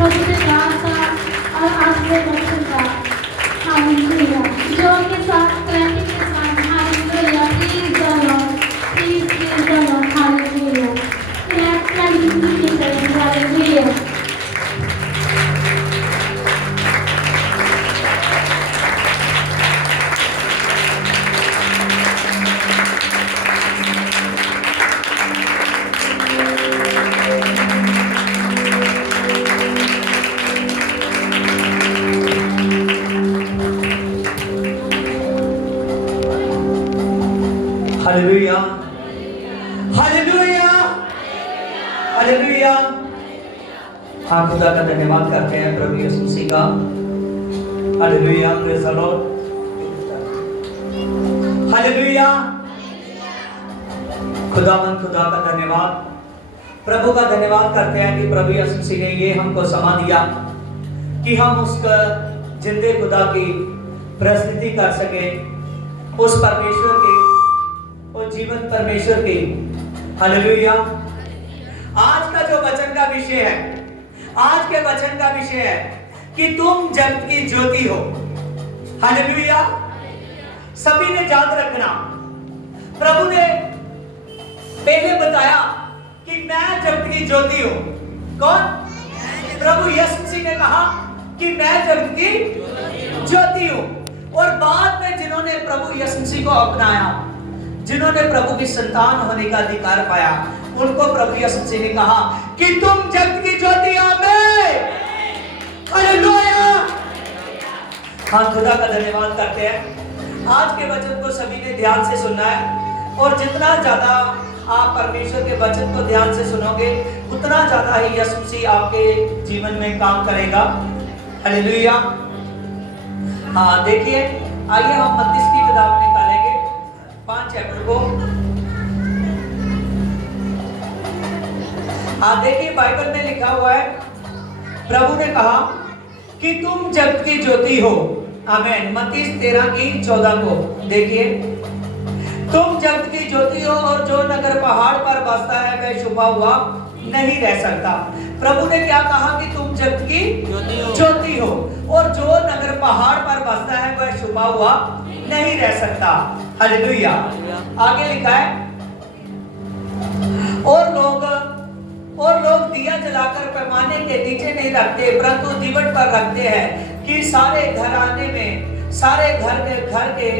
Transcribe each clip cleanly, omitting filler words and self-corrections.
प्रभु ने कहा था और आज मैं बचूंगा। हालेलुया। जोर के साथ क्लैपिंग के साथ hallelujah. Please the Lord, please the Lord. Hallelujah. Clap के साथ हालेलुया। Hallelujah, hallelujah, hallelujah. हाँ, खुदा का धन्यवाद करते हैं प्रभु यीशु मसीह का। Hallelujah, praise the Lord. Hallelujah, खुदावंद खुदा का धन्यवाद, प्रभु का धन्यवाद करते हैं कि प्रभु यीशु मसीह ने ये हमको समा दिया कि हम उसका जिंदे खुदा की प्रस्तुति कर सके, उस परमेश्वर की, उस जीवन परमेश्वर की। हालेलुया। आज का जो वचन का विषय है, आज के वचन का विषय है कि तुम जगत की ज्योति हो। हालेलुया। सभी ने याद रखना, प्रभु ने पहले बताया कि मैं जगत की ज्योति हूं। कौन? प्रभु यीशु मसीह ने कहा कि मैं जगत की ज्योति हूं। और बाद में जिन्होंने प्रभु यीशु मसीह को अपनाया, जिन्होंने प्रभु की संतान होने का अधिकार पाया, उनको प्रभु यीशु मसीह ने कहा कि तुम जगत की ज्योति। आमीन। हालेलुया। हाँ, खुदा का धन्यवाद करते हैं। आज के वचन को सभी ने ध्यान से सुनना है, और जितना ज्यादा आप परमेश्वर के वचन को ध्यान से सुनोगे, उतना ज्यादा ही यीशु मसीह आपके जीवन में काम करेगा। हालेलुया। हाँ, देखिए, आइए हम मत्ती की किताब निकालेंगे 5 चैप्टर को। हाँ, देखिए, बाइबल में लिखा हुआ है, प्रभु ने कहा कि तुम जगत की ज्योति हो। आमीन। मत्ती 13:14 को देखिए, तुम जगत की ज्योति हो, और जो नगर पहाड़ पर बसता है वह छुपा हुआ नहीं रह सकता। प्रभु ने क्या कहा कि तुम जगत की ज्योति हो, और जो नगर पहाड़ पर बसता है वह छुपा हुआ नहीं रह सकता। हालेलुया। आगे लिखा है, और लोग दिया जलाकर पैमाने के नीचे नहीं रखते, परंतु दीवट पर रखते हैं, कि सारे घराने में, सारे घर के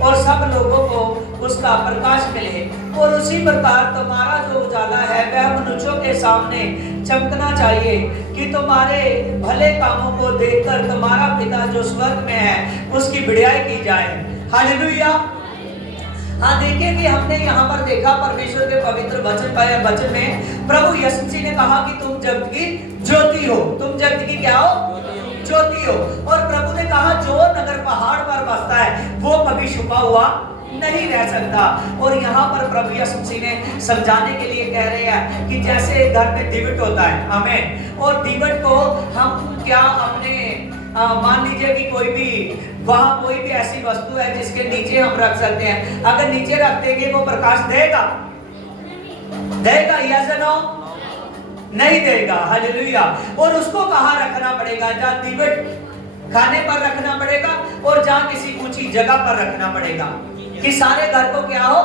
और सब लोगों को उसका प्रकाश मिले। और उसी प्रकार तुम्हारा जो उजाला है वह मनुष्यों के सामने चमकना चाहिए, कि तुम्हारे भले कामों को देखकर तुम्हारा पिता जो स्वर्ग में है उसकी बढ़ाई की जाए। हालेलुया। हाँ, देखिए कि हमने यहाँ पर देखा परमेश्वर के पवित्र वचन में प्रभु यीशु मसीह ने कहा कि तुम जगत की ज्योति हो। तुम जगत की क्या हो? ज्योति हो। और प्रभु ने कहा जो नगर पहाड़ पर बसता है वो कभी छुपा हुआ नहीं रह सकता। और यहाँ पर प्रभु यीशु मसीह ने समझाने के लिए कह रहे हैं कि जैसे घर में दीवट होता है, आमीन, और दीवट को हम क्या अपने मान लीजिए कि वहाँ कोई भी ऐसी वस्तु है जिसके नीचे हम रख सकते हैं, अगर नीचे रख देंगे वो प्रकाश देगा? Yes no? नहीं देगा। हालेलुया। और उसको कहाँ रखना पड़ेगा? जहाँ दीवट खाने पर रखना पड़ेगा, और जहाँ किसी ऊंची जगह पर रखना पड़ेगा, कि सारे घर को क्या हो?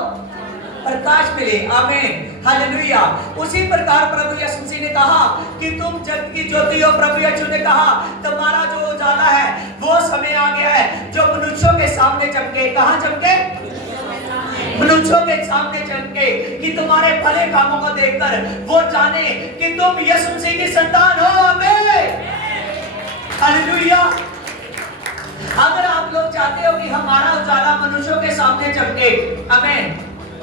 प्रकाश मिले। आमीन। हालेलुया। उसी प्रकार प्रभु यीशु मसीह ने कहा कि तुम जगत की ज्योति हो। प्रभु यीशु ने कहा तुम्हारा जो उजाला है वो समय आ गया है जो मनुष्यों के सामने चमके। कहाँ चमके? मनुष्यों के सामने चमके, कि तुम्हारे भले कामों को देखकर वो जाने कि तुम यीशु मसीह की संतान हो। आमीन। हालेलुया। अगर आप लोग चाहते हो कि हमारा उजाला मनुष्यों के सामने चमके, आमीन,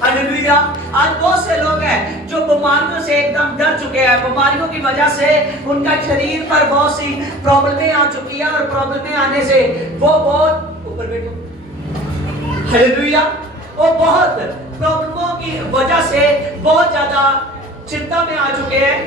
हालेलुया। आज बहुत से लोग हैं जो बीमारियों से एकदम डर चुके हैं। बीमारियों की वजह से उनका शरीर पर बहुत सी प्रॉब्लमें आ चुकी है, और प्रॉब्लमें आने से वो बहुत ऊपर बैठो, हालेलुया, वो बहुत प्रॉब्लमों की वजह से बहुत ज्यादा चिंता में आ चुके हैं,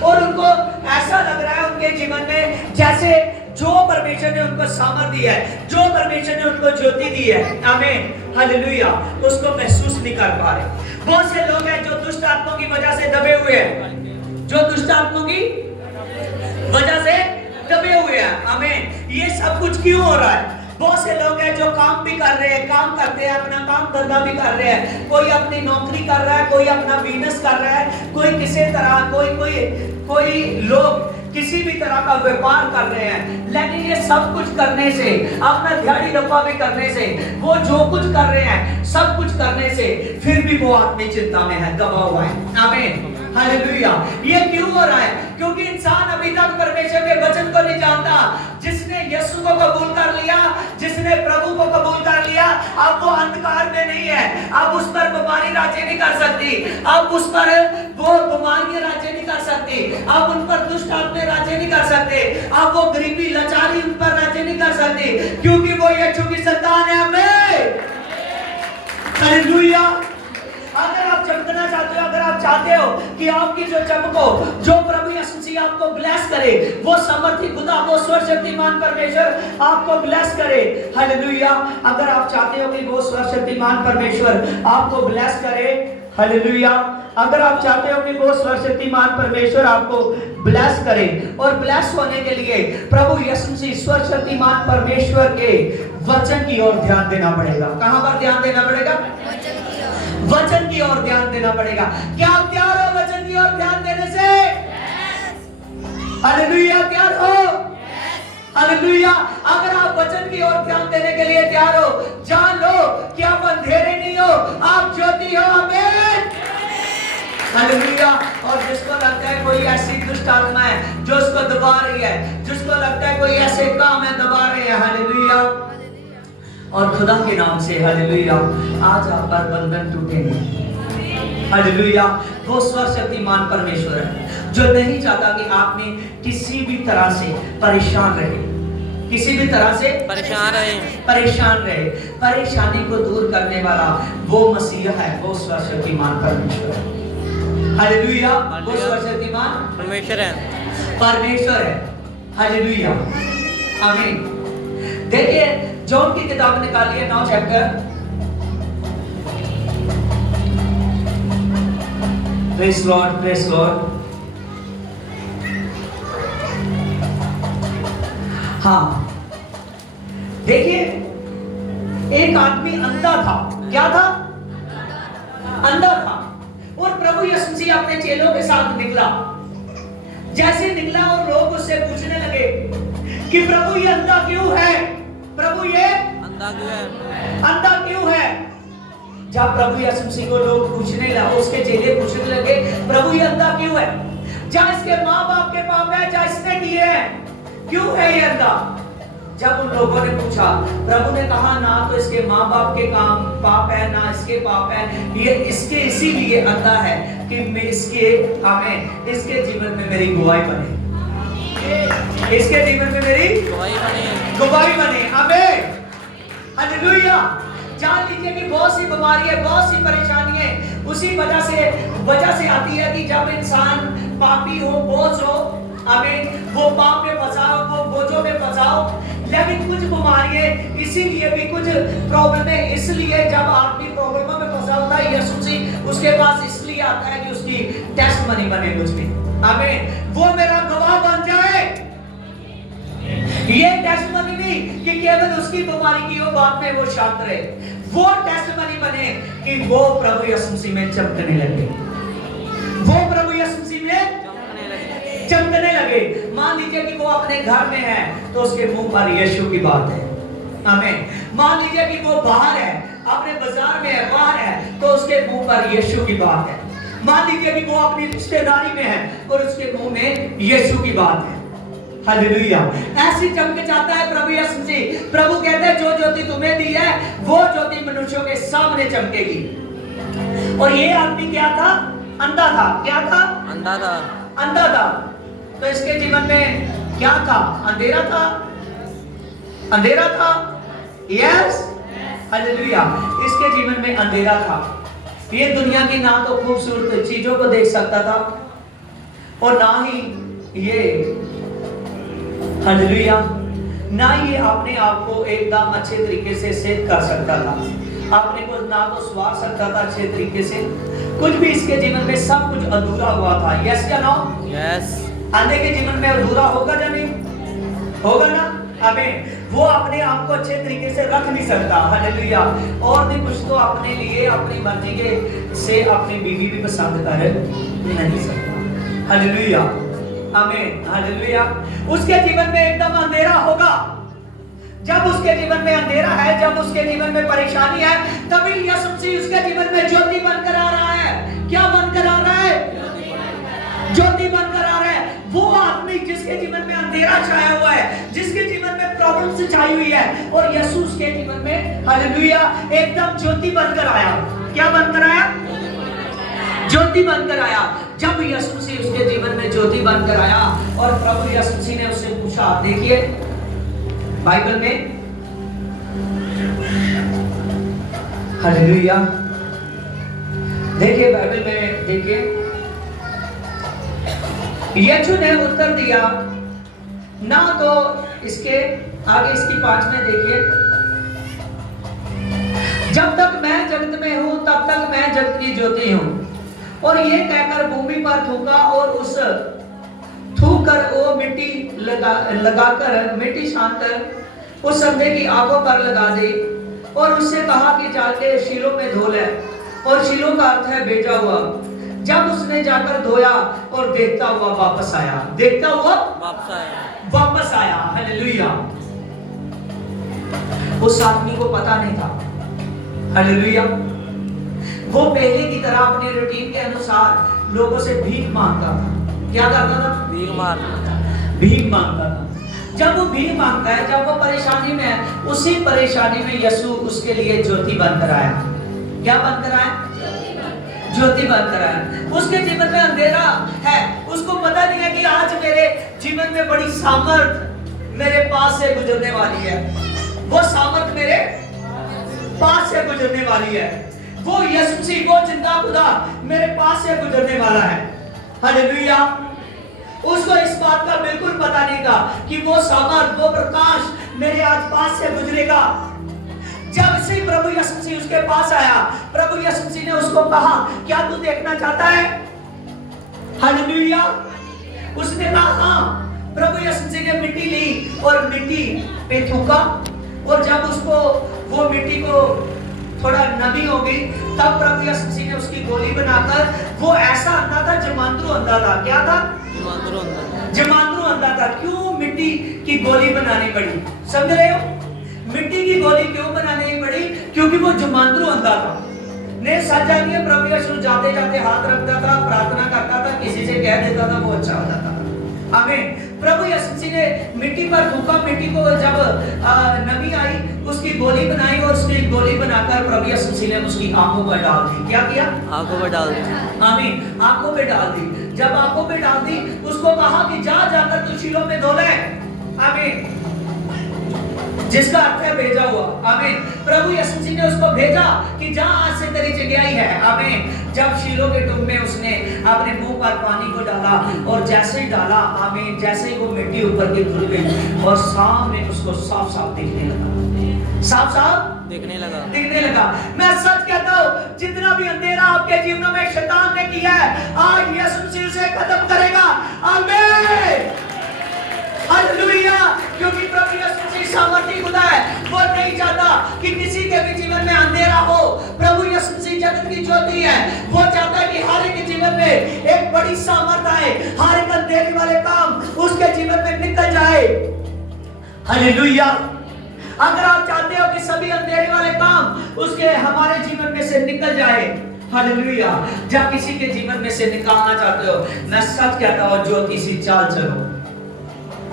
और उनको ऐसा लग रहा है उनके जीवन में जैसे जो परमेश्वर ने उनको सामर्थ दी है, जो परमेश्वर ने उनको ज्योति दी है, आमीन, हालेलुया, उसको महसूस नहीं कर पा रहे। बहुत से लोग हैं जो दुष्ट आत्माओं की वजह से दबे हुए हैं, जो दुष्ट आत्माओं की वजह से दबे हुए हैं। हमें ये सब कुछ क्यों हो रहा है? बहुत से लोग हैं जो काम भी कर रहे हैं, काम करते हैं, अपना काम धंधा भी कर रहे हैं, कोई अपनी नौकरी कर रहा है, कोई अपना बिजनेस कर रहा है, कोई किसी तरह कोई लोग किसी भी तरह का व्यापार कर रहे हैं। लेकिन ये सब कुछ करने से, अपना दिहाड़ी डब्बा भी करने से, वो जो कुछ कर रहे हैं सब कुछ करने से फिर भी वो आत्मिक चिंता में है, दबा हुआ है। आमीन, हालेलुया। ये क्यों हो रहा है? क्योंकि इंसान अभी तक परमेश्वर के वचन को नहीं जानता। जिसने यीशु को कबूल कर लिया, जिसने प्रभु को कबूल कर लिया, अब वो अंधकार में नहीं है। अब उस पर बीमारी राज्य नहीं कर सकती, अब उस पर वो बीमारियां राज्य नहीं कर सकती, अब उन पर दुष्ट आत्माएं राज्य नहीं कर सकते, अब वो गरीबी लाचारी उन पर राज्य नहीं कर सकती, क्योंकि वो यीशु की संतान है। आमीन, हालेलुया। अगर आप चमकना चाहते हो, अगर आप चाहते हो कि आपकी जो चमको, जो प्रभु यीशु मसीह आपको ब्लेस करे, वो समर्थी खुदा, वो सर्वशक्तिमान परमेश्वर आपको ब्लेस करे। हालेलुया। अगर आप चाहते हो कि वो सर्वशक्तिमान परमेश्वर आपको ब्लेस करे, हालेलुया। अगर आप चाहते हो कि वो सर्वशक्तिमान परमेश्वर आपको ब्लेस करे, और ब्लेस होने के लिए प्रभु यीशु मसीह सर्वशक्तिमान परमेश्वर के वचन की ओर ध्यान देना पड़ेगा। कहां पर ध्यान देना पड़ेगा? वचन की ओर ध्यान देना पड़ेगा। क्या आप तैयार हो वचन की ओर ध्यान देने से? हालेलुया। तैयार हो? हालेलुया। अगर आप वचन की ओर ध्यान देने के लिए तैयार हो, जान लो कि आप अंधेरे नहीं हो, आप ज्योति हो। आमीन, हालेलुया। और जिसको लगता है कोई ऐसी दुष्ट आत्मा है जो उसको दबा रही है, जिसको लगता है कोई ऐसे काम है दबा रहे हैं, हालेलुया, और खुदा के नाम से हालेलुया, आज आप पर बंधन टूटेंगे। हालेलुया। वो सर्वशक्तिमान परमेश्वर है जो नहीं चाहता कि आप में किसी भी तरह से परेशान रहे, किसी भी तरह से परेशान रहे। परेशानी को दूर करने वाला वो मसीहा है, वो सर्वशक्तिमान परमेश्वर है। हालेलुया। वो सर्वशक्तिमान परमेश्वर है। हालेलुया, आमीन। देखिए, जॉन की किताब निकालिए 9 chapter. Praise Lord, praise Lord. हाँ, देखिए, एक आदमी अंधा था। क्या था? अंधा था। और प्रभु यीशु मसीह अपने चेलों के साथ निकला। जैसे निकला और लोग उससे पूछने लगे कि प्रभु ये अंधा क्यों है? प्रभु ये अंधा क्यों है? जब प्रभु यीशु मसीह को लोग पूछने लगे, उसके चेले पूछने लगे, प्रभु ये अंधा क्यों है? जहाँ इसके माँ बाप के पाप है, जहाँ इसने किए हैं, क्यों है ये अंधा? जब उन लोगों ने पूछा, प्रभु ने कहा, ना तो इसके माँ बाप के काम पाप है, ना इसके पाप है, ये इसके इसीलिए अंधा है कि मैं इसके जीवन में मेरी गवाही बने, इसके जीवन में मेरी गवाही बने। आमीन, हालेलुया। जान लीजिए कि बहुत सी बीमारियां, बहुत सी परेशानियां उसी वजह से आती है कि जब इंसान पापी हो, बोझ हो, आमीन, वो पाप में फंसाओ, वो बोझों में फंसाओ। लेकिन कुछ बीमारियां इसीलिए भी, कुछ प्रॉब्लमें इसलिए जब आदमी प्रॉब्लमों में फंसा होता है, यीशु मसीह उसके पास इसलिए आता है कि उसकी टेस्टमनी बने कुछ भी। आमीन, वो मेरा गवाह बन जाए। ये टेस्टमनी नहीं कि केवल उसकी बीमारी की हो, बाद में वो शांत रहे। वो टेस्टमनी बने कि वो प्रभु यीशु मसीह में चमकने लगे, वो प्रभु यीशु मसीह में चमकने लगे। मान लीजिए कि वो अपने घर में है तो उसके मुंह पर यीशु की बात है। आमीन। मान लीजिए कि वो बाहर है, अपने बाजार में है, बाहर है, तो उसके मुंह पर यीशु की बात है। मान लीजिए कि वो अपनी रिश्तेदारी में है और उसके मुंह में यीशु की बात है। हालेलुया। ऐसी चमक चाहता है प्रभु यीशु मसीह। प्रभु कहते हैं, जो ज्योति तुम्हें दी है वो ज्योति मनुष्यों के सामने चमकेगी। और ये आदमी क्या था? अंधा था। क्या था? अंधा था। तो इसके जीवन में क्या था? अंधेरा था। Yes, hallelujah. इसके जीवन में अंधेरा था। ये दुनिया की ना तो खूबसूरत चीजों को देख सकता था और ना ही ये, हालेलुया, ना ये अपने आप को एकदम अच्छे तरीके से सेट कर सकता था, अपने को ना तो सवार सकता था अच्छे तरीके से। कुछ भी इसके जीवन में सब कुछ अधूरा हुआ था। यस या नो? यस। अंधे के जीवन में अधूरा होगा या नहीं होगा ना? आमीन। वो अपने आप को अच्छे तरीके से रख नहीं सकता, हालेलुया। और भी कुछ तो अपने लिए अपनी मर्जी के से अपनी बीवी भी पसंद कर नहीं सकता, हालेलुया, आमीन, हालेलुया। उसके जीवन में एकदम अंधेरा होगा। जब उसके जीवन में अंधेरा है, जब उसके जीवन में परेशानी है, तभी यीशु मसीह उसके जीवन में ज्योति बनकर आ रहा है। क्या बनकर आ रहा है? ज्योति बनकर आ रहा है। वो आदमी जिसके जीवन में अंधेरा छाया हुआ है, जिसके जीवन में प्रॉब्लम से छाई हुई है, और यीशु उसके जीवन में, हालेलुया, एकदम ज्योति बनकर आया। क्या बनकर आया? ज्योति बनकर आया। जब यीशु मसीह उसके जीवन में ज्योति बनकर आया और प्रभु यीशु मसीह ने उससे पूछा, देखिए बाइबल में, हालेलुया, देखिए बाइबल में, देखिए यीशु ने उत्तर दिया ना, तो इसके आगे इसकी 5 में देखिए, जब तक मैं जगत में हूं तब तक मैं जगत की ज्योति हूं। और ये कहकर भूमि पर थूका और उस थूक कर वो मिट्टी लगाकर मिट्टी छानकर उस अंधे की आंखों पर लगा दी और उससे कहा कि जाके शीलो में धो ले। और शीलो का अर्थ है भेजा हुआ। जब उसने जाकर धोया और देखता हुआ वापस आया, देखता हुआ वापस आया, हालेलुया। उस आदमी को पता नहीं था, हालेलुया, वो पहले की तरह अपने रूटीन के अनुसार लोगों से भीख मांगता था। क्या करता था? भीख मांगता था। जब वो भीख मांगता है, जब वो परेशानी में है, उसी परेशानी में यीशु उसके लिए ज्योति बनकर आया। क्या बनकर आया? ज्योति बनकर आया। उसके जीवन में अंधेरा है, उसको पता नहीं है कि आज मेरे जीवन में बड़ी सामर्थ मेरे पास से गुजरने वाली है। वो सामर्थ मेरे पास से गुजरने वाली है। वो यीशु मसीह, वो जिंदा खुदा मेरे पास से गुजरने वाला है, हालेलुया। उसको इस बात का बिल्कुल पता नहीं था कि वो सामर्थ, वो प्रकाश मेरे आज पास से गुजरेगा। जब से प्रभु यीशु मसीह उसके पास आया, प्रभु यीशु मसीह ने उसको कहा, क्या तू देखना चाहता है? हालेलुया। उसने कहा हाँ। प्रभु यीशु मसीह ने मिट्टी ली और मिट्टी पे थूका, और जब उसको वो मिट्टी को थोड़ा नमी हो गई, तब प्रभु यीशु मसीह ने उसकी गोली बनाकर, वो ऐसा अंधा था, जमांद्रू अंधा था। क्या था? जमांद्रू अंधा था। क्यों मिट्टी की गोली बनानी पड़ी? समझ रहे हो? मिट्टी की गोली क्यों बनानी पड़ी? क्योंकि वो जमांद्रू अंधा था। ने सच जानिए, प्रभु यीशु जाते जाते हाथ रखता था, प्रार्थना करता था, किसी से कह देता था, वो अच्छा हो जाता था। आमीन। प्रभु यीशु मसीह ने मिट्टी पर थूका, मिट्टी को जब नमी आई, उसकी गोली बनाई, और उसकी गोली बनाकर प्रभु यीशु मसीह ने उसकी आंखों पर डाल दी। क्या किया? आंखों पर डाल दी। आमीन। आंखों पे डाल दी। जब आंखों पे डाल दी, उसको कहा कि जा जाकर तू शीलो में धो ले। आमीन। जिसका अर्थ है भेजा हुआ। आमीन। प्रभु यीशु मसीह ने उसको भेजा कि जा, आज से तेरी जगह है। आमीन। जब शीलो के टुम में उसने अपने मुंह पर पानी को डाला, और जैसे ही डाला, आमीन, जैसे ही वो मिट्टी ऊपर की धुल गई और सामने उसको साफ साफ दिखने लगा। साफ साफ दिखने लगा। मैं सच कहता हूँ, जितना भी अंधेरा आपके जीवन में शैतान ने किया है, आज यीशु मसीह उसे खत्म करेगा। आमीन, हालेलुया। क्योंकि प्रभु यीशु मसीह सामर्थी खुदा है। वो नहीं चाहता कि किसी के भी जीवन में अंधेरा हो। प्रभु यीशु मसीह जगत की ज्योति है। वो चाहता है कि हर एक के जीवन में एक बड़ी सामर्थ आए, हर एक अंधेरे वाले काम उसके जीवन में निकल जाए। हालेलुया। अगर आप चाहते हो कि सभी अंधेरे वाले काम उसके हमारे जीवन में से निकल जाए, हालेलुया, जब किसी के जीवन में से निकालना चाहते हो, मैं सच कहता हूँ, ज्योति सी चाल चलो।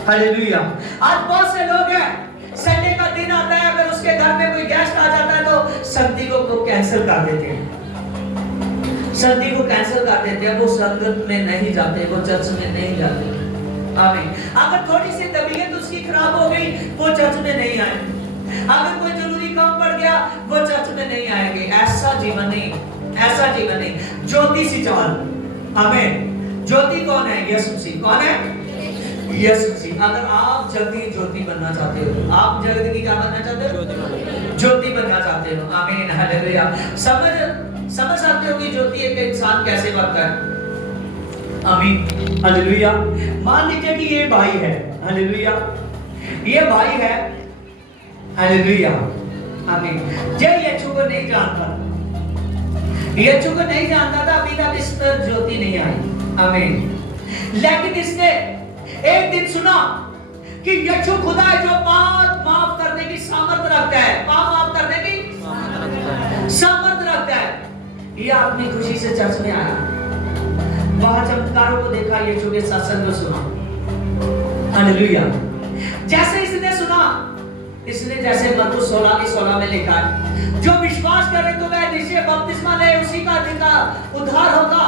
हालेलुया। आज बहुत से लोग हैं, संडे का दिन आता है, अगर उसके घर में कोई गेस्ट आ जाता है तो संडे को कैंसिल कर देते हैं। संडे को कैंसिल कर देते हैं। वो संगत में नहीं जाते, वो चर्च में नहीं जाते। आमीन। अगर थोड़ी सी तबीयत उसकी खराब हो गई, वो चर्च में नहीं आएंगे। अगर कोई जरूरी काम पड़ गया, वो चर्च में नहीं आएंगे। ऐसा जीवन नहीं, ऐसा जीवन नहीं। ज्योति सी चाल। आमीन। ज्योति कौन है? यीशु मसीह। कौन है? यीशु मसीह। अगर आप जल्दी ज्योति बनना चाहते हो, आप जल्दी की क्या बनना चाहते हो? ज्योति बनना चाहते हो। आमीन, हालेलुया। समझ सकते हो कि ज्योति एक इंसान कैसे बनता है? आमीन, हालेलुया। मान लीजिए कि ये भाई है, हालेलुया, ये भाई है, हालेलुया, आमीन। जय यीशु को नहीं जानता, यीशु को नहीं जानता था, अभी तक इस पर ज्योति नहीं आई, आमीन। लेकिन इसने एक दिन सुना कि यीशु खुदा है जो पाप माफ करने की सामर्थ्य रखता है, पाप माफ करने की सामर्थ्य रखता है। ये आदमी खुशी से चर्च में आया, वहां चमत्कारों को देखा, यीशु के सत्संग को सुना, हालेलुया। जैसे इसने सुना, इसने जैसे मत्ती 16:16 में लिखा है, जो विश्वास करे तो वह निश्चय बपतिस्मा ले, उसी का दिन का उद्धार होगा।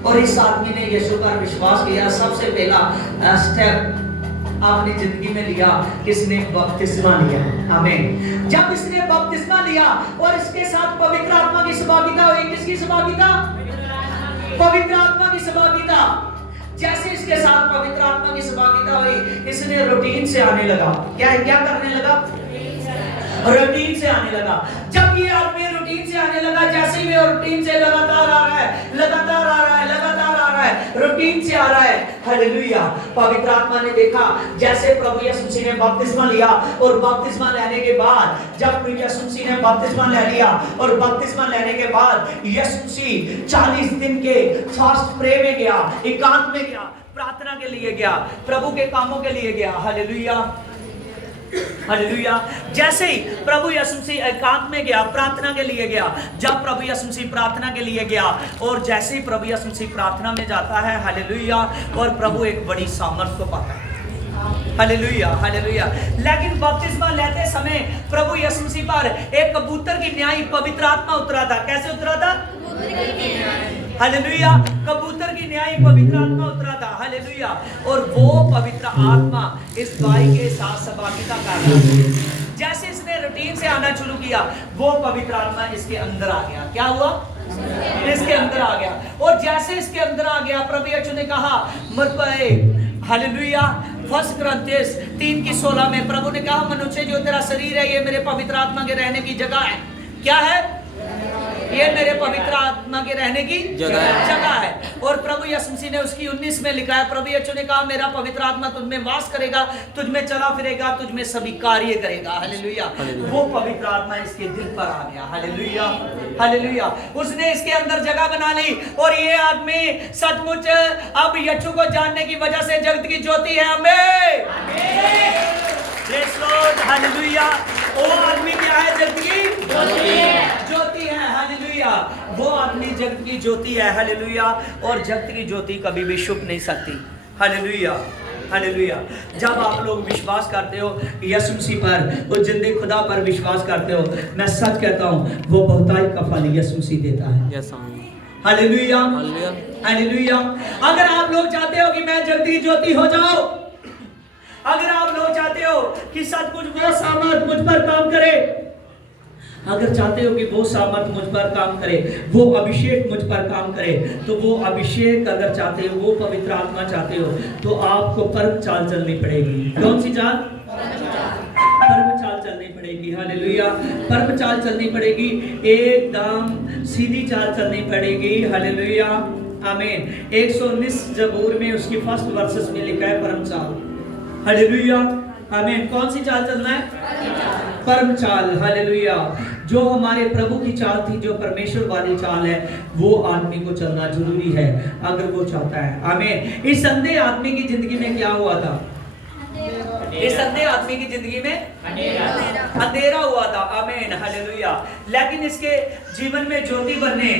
और इस आदमी ने यीशु पर विश्वास किया। सबसे पहला स्टेप अपनी जिंदगी में लिया, किसने? बपतिस्मा लिया, आमीन। जब इसने बपतिस्मा लिया और इसके साथ पवित्र आत्मा की सहभागिता हुई, किसकी सहभागिता? पवित्र आत्मा की सहभागिता। जैसे इसके साथ पवित्र आत्मा की सहभागिता हुई, इसने रूटीन से आने लगा। क्या करने लगा? रूटीन से आने लगा। जब ये आदमी रूटीन से आने लगा, जैसे ही वो रूटीन से लगातार आ रहा है, लगातार आ रहा है, लगातार आ रहा है, रूटीन से आ रहा है, हालेलुया। पवित्र आत्मा ने देखा, जैसे प्रभु यीशु मसीह ने बपतिस्मा लिया और बपतिस्मा लेने के बाद, जब प्रभु यीशु मसीह ने बपतिस्मा ले लिया और बपतिस्मा लेने के बाद यीशु मसीह 40 दिन के फास्ट प्रे में गया, एकांत में गया, प्रार्थना के लिए गया, प्रभु के कामों के लिए गया, हालेलुया, हालेलुया। जैसे ही प्रभु यीशु मसीह एकांत में गया, प्रार्थना के लिए गया, जब प्रभु यीशु मसीह प्रार्थना के लिए गया और जैसे ही प्रभु यीशु मसीह प्रार्थना में जाता है, हालेलुया, और प्रभु एक बड़ी सामर्थ को पाता है, हालेलुया, हालेलुया। लेकिन बपतिस्मा लेते समय प्रभु यीशु मसीह पर एक कबूतर की न्याय पवित्र आत्मा उतरा था। कैसे उतरा था? हालेलुया, कबूतर की न्याय पवित्र आत्मा उतरा था, हालेलुया। और वो पवित्र आत्मा इस भाई के साथ सहभागिता कर रहा था। जैसे इसने रूटीन से आना शुरू किया, वो पवित्र आत्मा इसके अंदर आ गया। क्या हुआ? इसके अंदर आ गया। और जैसे इसके अंदर आ गया, प्रभु यीशु ने कहा, हालेलुया, 1 कुरिन्थियस 3:16 में प्रभु ने कहा, मनुष्य जो तेरा शरीर है, ये मेरे पवित्र आत्मा के रहने की जगह है। क्या है? ये मेरे पवित्र आत्मा के रहने की जगह है। और प्रभु यीशु मसीह ने उसकी 19 में लिखा है, प्रभु यीशु ने कहा, मेरा पवित्र आत्मा तुझ में वास करेगा, तुझ में चला फिरेगा, तुझ में सभी कार्य करेगा, हालेलुया। वो पवित्र आत्मा इसके दिल पर आ गया, हालेलुया, हालेलुया। उसने इसके अंदर जगह बना ली और ये आदमी सचमुच अब यीशु को जानने की वजह से जगत की ज्योति है। आमीन, हालेलुया। वो आदमी क्या है? जगत की ज्योति है, हालेलुया। वो आदमी जगत की ज्योति है, हालेलुया। और जगत की ज्योति कभी भी छुप नहीं सकती, हालेलुया, हालेलुया। जब आप लोग विश्वास करते हो यीशु मसीह पर और जिंदे खुदा पर विश्वास करते हो, मैं सच कहता हूँ, वो बहुतायत का फल यीशु मसीह देता है, हालेलुया, हालेलुया। अगर आप लोग चाहते हो कि मैं जगत की ज्योति हो जाऊं, अगर आप लोग चाहते हो कि सचमुच वो सामर्थ मुझ पर काम करे, अगर चाहते हो कि वो सामर्थ मुझ पर काम करे, वो अभिषेक मुझ पर काम करे, तो वो अभिषेक अगर चाहते हो, वो पवित्र आत्मा चाहते हो, तो आपको परम चाल चलनी पड़ेगी। कौन सी चाल? परम चाल चलनी पड़ेगी, हालेलुया। परम चाल चलनी पड़ेगी, एकदम सीधी चाल चलनी पड़ेगी, हालेलुया, आमीन। 119 जबूर में उसकी फर्स्ट वर्सेस में लिखा है परम चाल, हालेलुया, आमीन। कौन सी चाल चलना है? परम चाल, हालेलुया। जो हमारे प्रभु की चाल थी, जो परमेश्वर वाली चाल है, वो आदमी को चलना जरूरी है अगर वो चाहता है, आमीन। इस अंधे आदमी की जिंदगी में क्या हुआ था? इस अंधे आदमी की जिंदगी में अंधेरा हुआ था, आमीन, हालेलुया। लेकिन इसके जीवन में ज्योति बनने,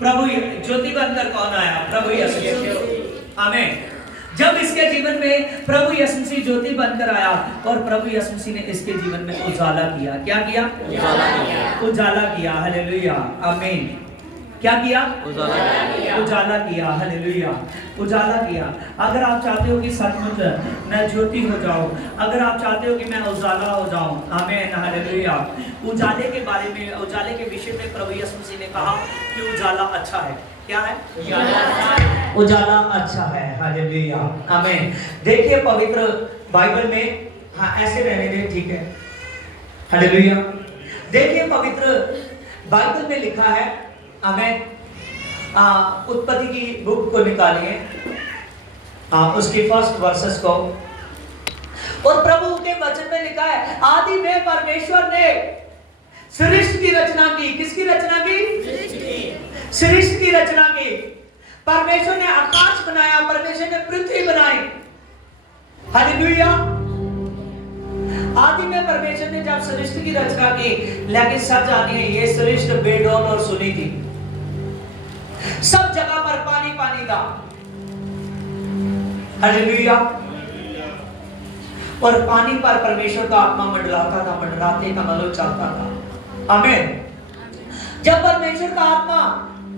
प्रभु ज्योति बनकर कौन आया? प्रभु यीशु, आमीन। जब इसके जीवन में प्रभु यीशु मसीह ज्योति बनकर आया और प्रभु यीशु मसीह ने इसके जीवन में उजाला किया। क्या किया? उजाला किया, हालेलुया, आमीन। क्या किया? उजाला किया, हालेलुया, उजाला किया। अगर आप चाहते हो कि सचमुच मैं ज्योति हो जाऊं, अगर आप चाहते हो कि मैं उजाला हो जाऊं, आमीन, हालेलुया। उजाले के बारे में, उजाले के विषय में प्रभु यीशु मसीह ने कहा कि उजाला अच्छा है। क्या है? उजाला अच्छा है, हालेलुया, आमीन। देखिए पवित्र बाइबल में, हाँ ऐसे रहने दें, ठीक है, हालेलुया। देखिए पवित्र बाइबल में लिखा है, आमीन, उत्पत्ति की बुक को निकालिए, उसकी फर्स्ट वर्सेस को। और प्रभु के वचन में लिखा है, आदि में परमेश्वर ने सृष्टि की रचना की। किसकी रचना की? सृष्टि की रचना की। परमेश्वर ने आकाश बनाया, परमेश्वर ने पृथ्वी बनाई। हालेलुया। आदि में परमेश्वर ने जब सृष्टि की रचना की, लेकिन सच जानिए ये सृष्टि बेडौल और सुनी थी। सब जगह पर पानी पानी था। हालेलुया। और पानी पर परमेश्वर का आत्मा मंडराता था, मंडराते का मतलब चलता था। आमीन। जब परमेश्वर का आत्मा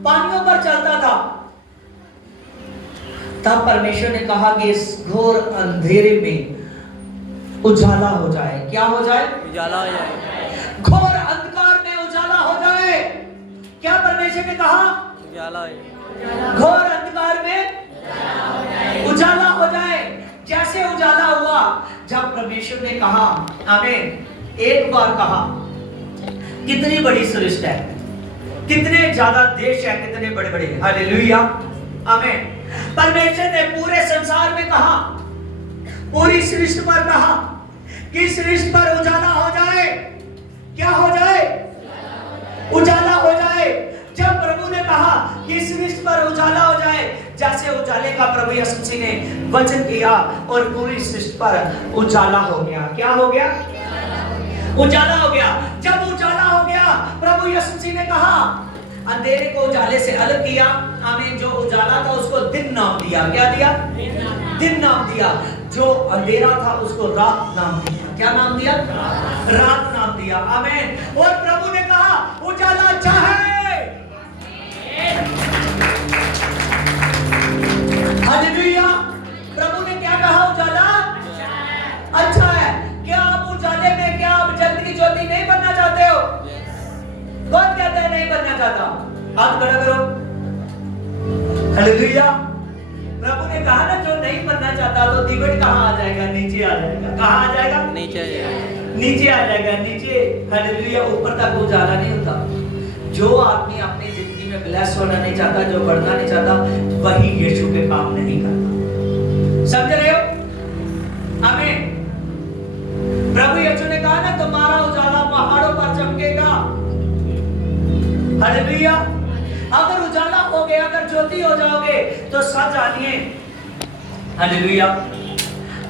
पानियों पर चलता था, तब परमेश्वर ने कहा कि इस घोर अंधेरे में उजाला हो जाए। क्या हो जाए? उजाला हो जाए। घोर अंधकार में उजाला हो जाए। क्या परमेश्वर ने कहा? उजाला हो जाए। घोर अंधकार में उजाला हो जाए। जैसे उजाला हुआ, जब परमेश्वर ने कहा, आमीन, एक बार कहा, कितनी बड़ी सृष्टि है, कितने ज्यादा देश है, कितने बड़े बड़े। हालेलुया। आमीन। परमेश्वर ने पूरे संसार में कहा, पूरी सृष्टि पर कहा कि सृष्टि पर उजाला हो जाए। क्या हो जाए? उजाला हो जाए। जब प्रभु ने कहा कि सृष्टि पर उजाला हो जाए, जैसे उजाले का प्रभु यीशु मसीह ने वचन किया और पूरी सृष्टि पर उजाला हो गया। क्या हो गया? उजाला हो गया। जब उजाला हो गया, प्रभु यीशु मसीह ने कहा, अंधेरे को उजाले से अलग किया। आमीन। जो उजाला था उसको दिन नाम दिया। क्या दिया? दिन नाम दिया। जो अंधेरा था उसको रात नाम दिया। क्या नाम दिया? रात नाम दिया। आमीन। और प्रभु ने कहा उजाला अच्छा है। हालेलुया। प्रभु ने क्या कहा? उजाला अच्छा है। क्या आप उजाले में, क्या आप जगत की ज्योति नहीं बनना चाहते हो? कौन कहता है नहीं बनना चाहता? हाथ खड़ा करो। हालेलुया। प्रभु ने कहा ना, जो नहीं बनना चाहता तो दिवट कहाँ आ जाएगा? नीचे आ जाएगा। कहाँ आ जाएगा? नीचे आ जाएगा। नीचे आ जाएगा। नीचे। हालेलुया। ऊपर तक उजाला नहीं होता। जो आदमी अपनी जिंदगी में ब्लेस होना नहीं चाहता, जो बढ़ना नहीं चाहता, वही यीशु के काम नहीं करता। समझ रहे हो? आमीन। प्रभु यीशु ने कहा ना, तुम्हारा उजाला पहाड़ों पर चमकेगा। हालेलुया। अगर उजाला हो गया, अगर ज्योति हो जाओगे, तो सच जानिए, हालेलुया,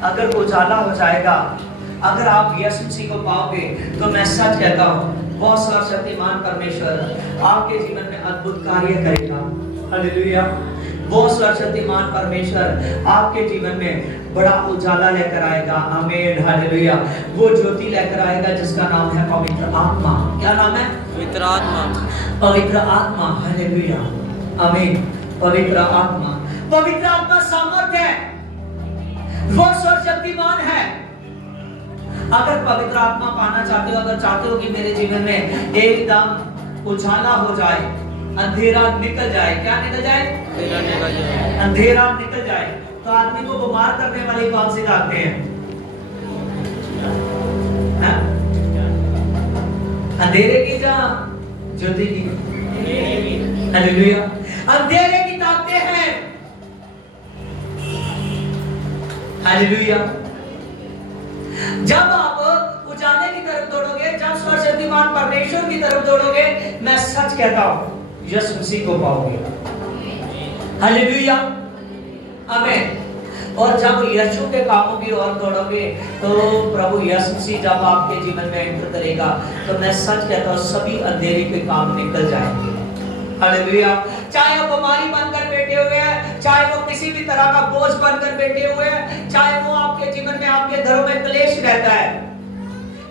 अगर उजाला हो जाएगा, अगर आप यीशु मसीह को पाओगे, तो मैं सच कहता हूँ, बहुत सर्वशक्तिमान परमेश्वर आपके जीवन में अद्भुत कार्य करेगा। हालेलुया। बहुत सर्वशक्तिमान परमेश्वर आपके जीवन में बड़ा उजाला लेकर आएगा। आमीन। हालेलुया। वो ज्योति लेकर आएगा जिसका नाम है पवित्र आत्मा। क्या नाम है? पवित्र आत्मा। पवित्र आत्मा। हालेलुया। आमीन। पवित्र आत्मा। पवित्र आत्मा सामर्थ्य है, वो सर्वशक्तिमान है। अगर पवित्र आत्मा पाना चाहते हो, अगर चाहते हो कि मेरे जीवन में एकदम उजाला हो जाए, अंधेरा निकल जाए। क्या निकल जाए? अंधेरा निकल जाए। अंधेरा निकल जाए, तो आदमी को बीमार करने वाली कौन सी बातें हैं? अंधेरे की या ज्योति की? हालेलुया। अंधेरे की ताकतें हैं। हालेलुया। जब आप उजाले की तरफ दौड़ोगे, जब सर्वशक्तिमान परमेश्वर की तरफ दौड़ोगे, मैं सच कहता हूं, यीशु मसीह को पाओगे। हालेलुया। आमीन। और जब यीशु के कामों की ओर दौड़ोगे, तो प्रभु यीशु मसीह जब आपके जीवन में एंटर करेगा, तो मैं सच कहता हूं, सभी अंधेरे के काम निकल जाएंगे। हालेलुया। चाहे वो बीमारी बनकर बैठे हुए हैं, चाहे वो किसी भी तरह का बोझ बनकर बैठे हुए हैं, चाहे वो आपके जीवन में, आपके घरों में क्लेश रहता है।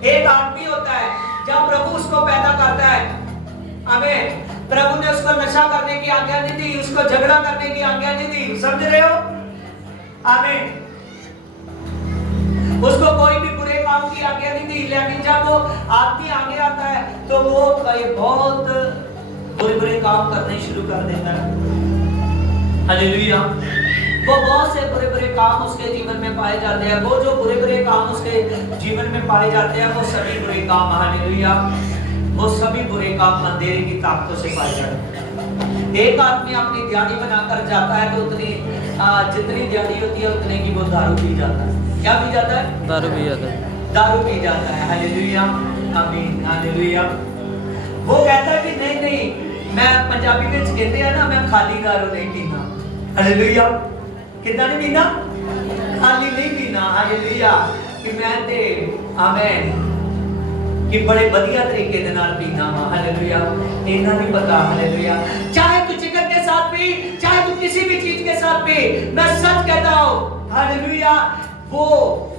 एक आदमी होता है, जब प्रभु उसको पैदा करता है, आमीन, प्रभु ने उसको नशा करने की आज्ञा नहीं दी, उसको झगड़ा करने की आज्ञा नहीं दी। समझ रहे हो? आमीन। उसको कोई भी बुरे काम की आज्ञा नहीं दी, लेकिन जब वो आदमी आगे आता है, तो वो बहुत बुरे काम करने शुरू कर देता है। हालेलुया। वो बहुत से बुरे काम उसके जीवन में पाए जाते हैं। वो जो बुरे काम उसके जीवन में पाए जाते हैं, वो सभी बुरे काम, हालेलुया, वो सभी बुरे काम अंधेरे की ताकतों से पाए जाते हैं। एक आदमी अपनी दिहाड़ी बनाकर जाता है तो उतनी जितनी दिहाड़ी होती है उतने की वो दारू पी जाता है। क्या पी जाता है? दारू पी जाता है। दारू पी जाता है। हालेलुया, आमीन, हालेलुया। वो कहता है कि नहीं नहीं, मैं पंजाबी में कहते हैं ना, मैं खाली दारू नहीं पीना। हालेलुया, कितना नहीं पीना? खाली नहीं पीना। हालेलुया, कि मैं ते आमीन कि बड़े बढ़िया तरीके दे नाल पीना वा। हालेलुया, इन्हां नहीं पता। हालेलुया, चाहे तू चिकन के साथ पी, चाहे तू किसी भी चीज के साथ पी, मैं सच कहता हूं, हालेलुया, वो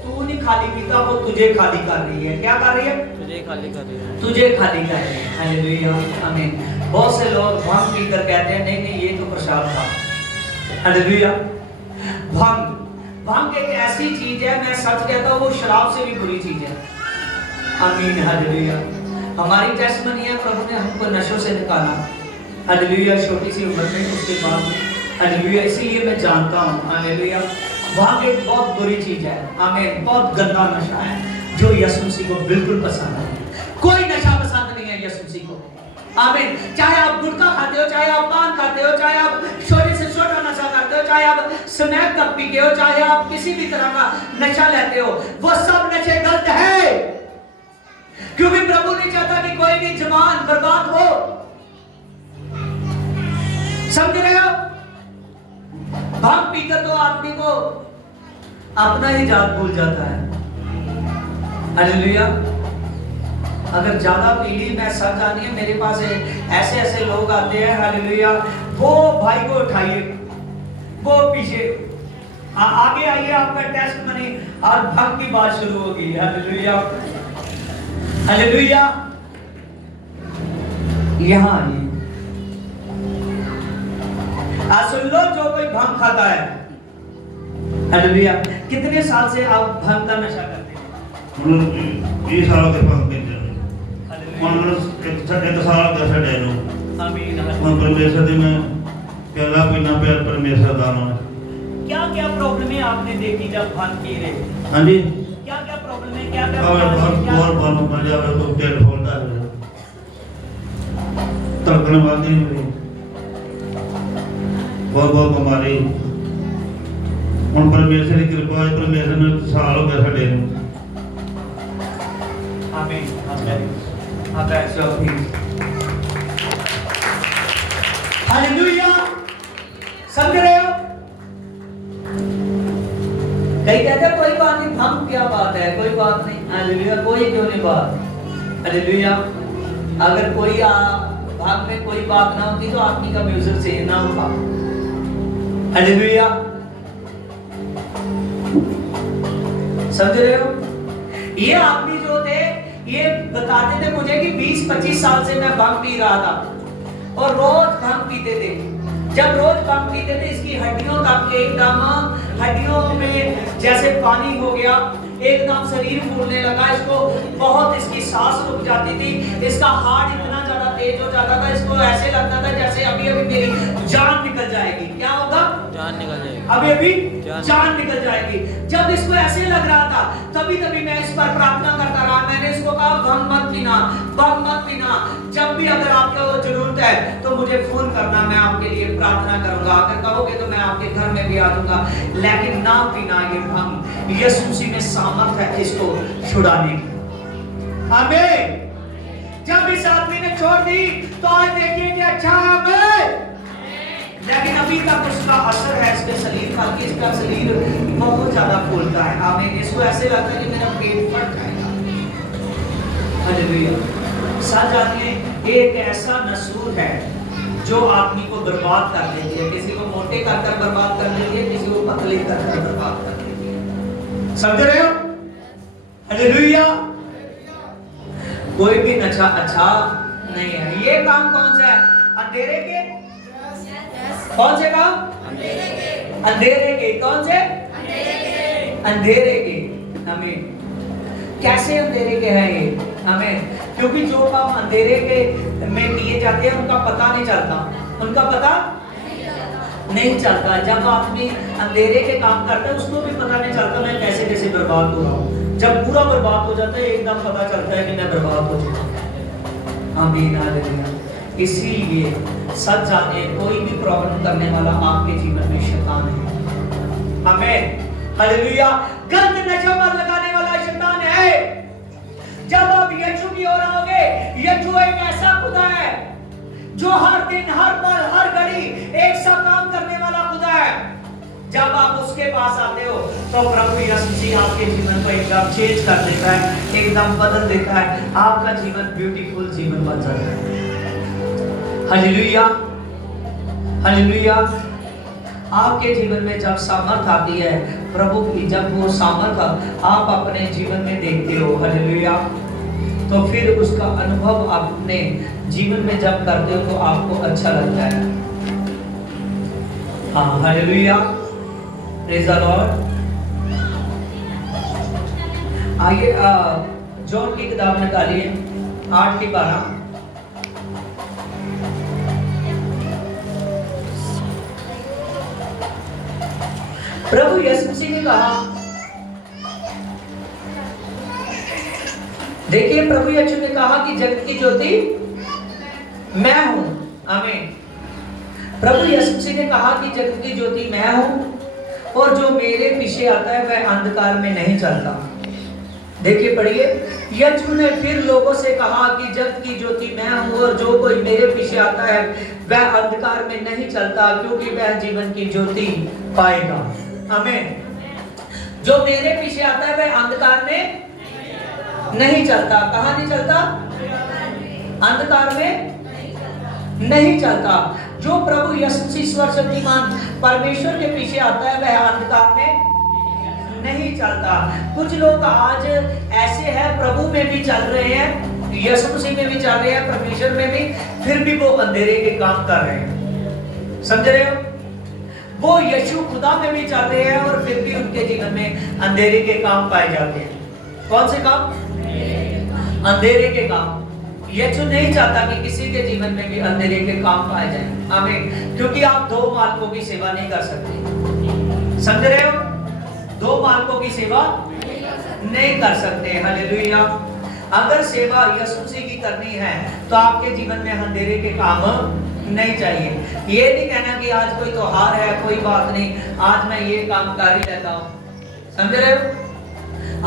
तू नहीं खाली पीता, वो तुझे खाली कर रही है। क्या कर रही है? तुझे खाली कर रही है। तुझे खाली कर रही है। हालेलुया, आमीन। बहुत से लोग भांग पीकर कहते हैं नहीं नहीं ये तो प्रसाद था। हालेलुया, भांग एक ऐसी चीज है, मैं सच कहता हूं, वो शराब से भी बुरी चीज है। आमीन, हालेलुया। हमारी टेस्टमनी है, प्रभु ने हमको नशों से निकाला। हालेलुया, छोटी सी उम्र में, उसके बाद हालेलुया, इसीलिए मैं जानता हूं, हालेलुया, भांग एक बहुत बुरी चीज है। आमीन, बहुत गंदा नशा है जो यीशु मसीह को बिल्कुल पसंद नहीं। कोई नशा पसंद नहीं है यीशु मसीह को। आमीन, चाहे आप गुटखा खाते हो, चाहे आप पान खाते हो, चाहे आप छोटे से छोटा नशा करते हो, चाहे आप स्मैक कप पीते हो, चाहे आप किसी भी तरह का नशा लेते हो, वो सब नशे गलत है, क्योंकि प्रभु नहीं चाहता कि कोई भी जवान बर्बाद हो। समझ रहे हो? भांग पीकर तो आदमी को अपना ही जात भूल जाता है। हालेलुया, अगर ज्यादा पी ली, मैं सच जानी है, मेरे पास ऐसे ऐसे लोग आते हैं, हालेलुया, वो भाई को उठाइए, वो पीछे आगे आइए, आपका टेस्ट मनी और भांग की बात शुरू होगी। हालेलुया, हालेलुया, यहाँ आइए, सुन लो, जो कोई भांग खाता है, हालेलुया, कितने साल से आप भांग का नशा करते हैं? 20 सालों के भांग पीते हैं। एक साल हो गया साढ़े नूं। आमीन, हम परमेश्वर दी मैं प्याला पीना, प्यार परमेश्वर दा नाम। क्या क्या प्रॉब्लम है आपने देखी जब भांग पी रहे? हाँ जी, क्या क्या प्रॉब्लम है? क्या क्या बहुत बालों का जावे तो तेल फोड़ता है, तड़कने वाली हुई, बहुत बीमारी। हम परमेश्वर की कृपा है, परमेश्वर ने साल हो गया साढ़े नूं। आमीन, आमीन, हालेलुया, समझ रहे हो? कई कहते हैं कोई बात नहीं, भांग क्या बात है, कोई बात नहीं। हालेलुया, कोई क्यों नहीं बात। हालेलुया, अगर कोई भांग में कोई बात ना होती तो आदमी का म्यूजिक सही ना होता। हालेलुया, समझ रहे हो? ये आदमी जो थे, ये बताते थे मुझे कि 20-25 साल से मैं भांग पी रहा था और रोज भांग पीते थे। जब रोज भांग पीते थे, इसकी हड्डियों तक के एकदम, हड्डियों में जैसे पानी हो गया, एकदम शरीर फूलने लगा, इसको बहुत, इसकी सांस रुक जाती थी, इसका हार्ट इतना ज्यादा तेज हो जाता था, इसको ऐसे लगता था जैसे अभी अभी मेरी जान निकल जाएगी। क्या होगा? जान निकल जाएगी। अभी अभी जान निकल जाएगी। जब इसको ऐसे लग रहा था, तभी मैं इस पर प्रार्थना करता रहा। मैंने इसको कहा भांग मत पीना, भांग मत पीना। जब भी अगर आपको जरूरत है तो मुझे फोन करना, मैं आपके लिए प्रार्थना करूंगा। अगर कहोगे तो मैं आपके घर में भी आ जाऊंगा, लेकिन ना पीना ये भांग। यीशु मसीह में सामर्थ है इसको छुड़ाने की। आमीन। जब इस आदमी ने छोड़ दी तो आज देखिए कि अच्छा आमीन, लेकिन अभी तक उसका असर है इसके शरीर का, कि इसका शरीर बहुत ज्यादा फूलता है। आमीन। इसको ऐसे लगता है कि मेरा पेट फट जाएगा। हालेलुया। सच जानिए, एक ऐसा नसूर है जो आदमी को बर्बाद कर देती है। किसी को मोटे कर बर्बाद कर देती है, किसी को पतले कर बर्बाद कर देती है। समझ रहे हो? हालेलुया। कोई भी नशा अच्छा नहीं है। ये काम कौन सा है? अंधेरे के। कौन से काम? अंधेरे के। कौन से? अंधेरे के। आमीन। कैसे अंधेरे के हैं ये? आमीन। क्योंकि जो काम अंधेरे के में किए जाते हैं उनका पता नहीं चलता, उनका पता नहीं चलता। जब आदमी अंधेरे के काम करता है उसको भी पता नहीं चलता मैं कैसे कैसे बर्बाद हो रहा हूँ। जब पूरा बर्बाद हो जाता है एकदम पता चलता है कि मैं बर्बाद हो चुका हूँ। आमीन, हालेलुया। इसीलिए सच जानिए कोई भी प्रॉब्लम करने वाला आपके जीवन में शैतान है। आमीन, हालेलुया। गलत नशा पर लगाने वाला शैतान है। जब आप यीशु की ओर आओगे, यीशु एक ऐसा खुदा है जो हर दिन, हर पल, हर घड़ी एक सा काम करने वाला खुदा है। जब आप उसके पास आते हो तो प्रभु यीशु मसीह आपके जीवन को एकदम चेंज कर देता है, एकदम बदल देता है। आपका जीवन ब्यूटीफुल जीवन बन जाता है। Hallelujah, hallelujah. आपके जीवन में जब सामर्थ आती है प्रभु की, जब वो सामर्थ आप अपने जीवन में देखते हो, हालेलुया, तो फिर उसका अनुभव आप अपने जीवन में जब करते हो तो आपको अच्छा लगता है। हाँ, हालेलुया, प्रेज द लॉर्ड। आइए जॉन की किताब निकालिए 8 की 12। प्रभु यीशु मसीह ने कहा, देखिए प्रभु यीशु ने कहा कि जगत की ज्योति मैं हूं। आमीन। प्रभु यीशु मसीह ने कहा कि जगत की ज्योति मैं हूं और जो मेरे पीछे आता है वह अंधकार में नहीं चलता। देखिए पढ़िए, यीशु ने फिर लोगों से कहा कि जगत की ज्योति मैं हूं और जो कोई मेरे पीछे आता है वह अंधकार में नहीं चलता, क्योंकि वह जीवन की ज्योति पाएगा। आमीन। जो मेरे पीछे आता है वह अंधकार में नहीं चलता। कहां नहीं चलता? अंधकार में नहीं चलता। जो प्रभु यीशु मसीह सर्वशक्तिमान परमेश्वर के पीछे आता है वह अंधकार में नहीं चलता। कुछ लोग आज ऐसे हैं, प्रभु में भी चल रहे हैं, यीशु मसीह में भी चल रहे हैं, परमेश्वर में भी, फिर भी वो अंधेरे के काम कर रहे हैं। समझ रहे हो? वो यीशु खुदा में भी चल रहे हैं और फिर भी उनके जीवन में अंधेरे के काम पाए जाते हैं। कौन से काम? अंधेरे के काम। यीशु नहीं चाहता कि किसी के जीवन में भी अंधेरे के काम पाए जाएं। आमीन। क्योंकि आप दो मालिकों की सेवा नहीं कर सकते। समझ रहे हो? दो मालिकों की सेवा नहीं कर सकते। हालेलुया। अगर सेवा यीशु मसीह की करनी है तो आपके जीवन में अंधेरे के काम नहीं चाहिए। ये नहीं कहना कि आज कोई त्योहार है, कोई बात नहीं, आज मैं ये काम कर ही लेता हूँ। समझ रहे हो?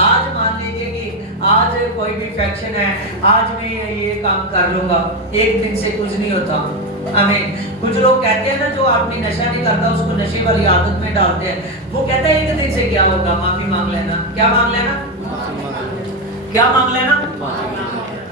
आज मान लीजिए कि आज कोई भी फंक्शन है, आज मैं ये काम कर लूंगा, एक दिन से कुछ नहीं होता। आमीन। कुछ लोग कहते हैं ना, जो आदमी नशा नहीं करता उसको नशे वाली आदत में डालते हैं। वो कहते हैं एक दिन से क्या होगा, माफी मांग लेना। क्या मांग लेना? क्या मांग लेना?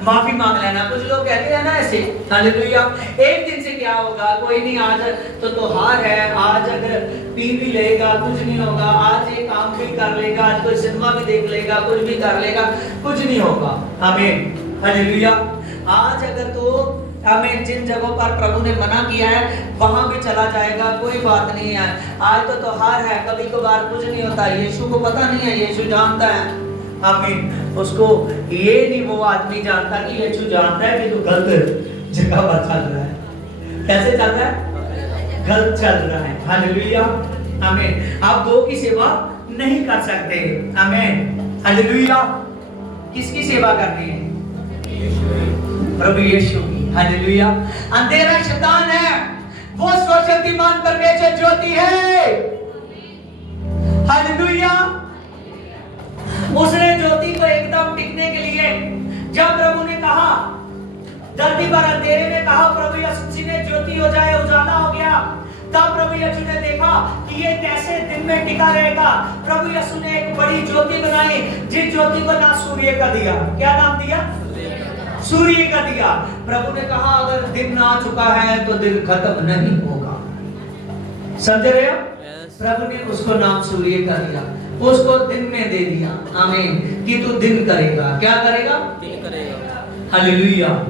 माफी मांग लेना। कुछ लोग कहते हैं ना ऐसे। हालेलुया। एक दिन से क्या होगा, कोई नहीं, आज तो त्योहार है, आज अगर पी भी लेगा कुछ नहीं होगा, आज ये काम भी कर लेगा, आज कोई सिनेमा भी देख लेगा, कुछ भी कर लेगा, कुछ नहीं होगा। आमीन। हालेलुया। आज अगर तो हमें जिन जगहों पर प्रभु ने मना किया है वहां भी चला जाएगा, कोई बात नहीं है। आज तो त्योहार है, कभी कभार कुछ नहीं होता। यीशु को पता नहीं है, यीशु जानता है। आमीन। उसको ये नहीं वो आदमी जानता कि यीशु जानता है कि तू गलत जगह पर चल रहा है। कैसे चल रहा है? गलत चल रहा है। हालेलुया। आमीन। आप दो की सेवा नहीं कर सकते। आमीन। हालेलुया। किसकी सेवा करनी है? प्रभु यीशु की। हालेलुया। अंधेरा शैतान है, वो सर्वशक्तिमान परमेश्वर ज्योति है। हालेलुया। उसने ज्योति को एकदम टिकने के लिए, जब प्रभु ने कहा धरती पर अंधेरे में कहा प्रभु यीशु मसीह ने ज्योति हो जाए, उजाला हो गया, तब प्रभु यीशु ने देखा कि ये कैसे दिन में टिका रहेगा। प्रभु यीशु ने एक बड़ी ज्योति बनाई, जिस ज्योति को नाम सूर्य का दिया। क्या नाम दिया? सूर्य का दिया। प्रभु ने कहा अगर दिन आ चुका है तो दिन खत्म नहीं होगा। समझ रहे हो? प्रभु ने उसको नाम सूर्य का दिया, उसको दिन में दे दिया। आमीन। कि तू दिन करेगा। क्या करेगा? दिन करेगा। हालेलुया।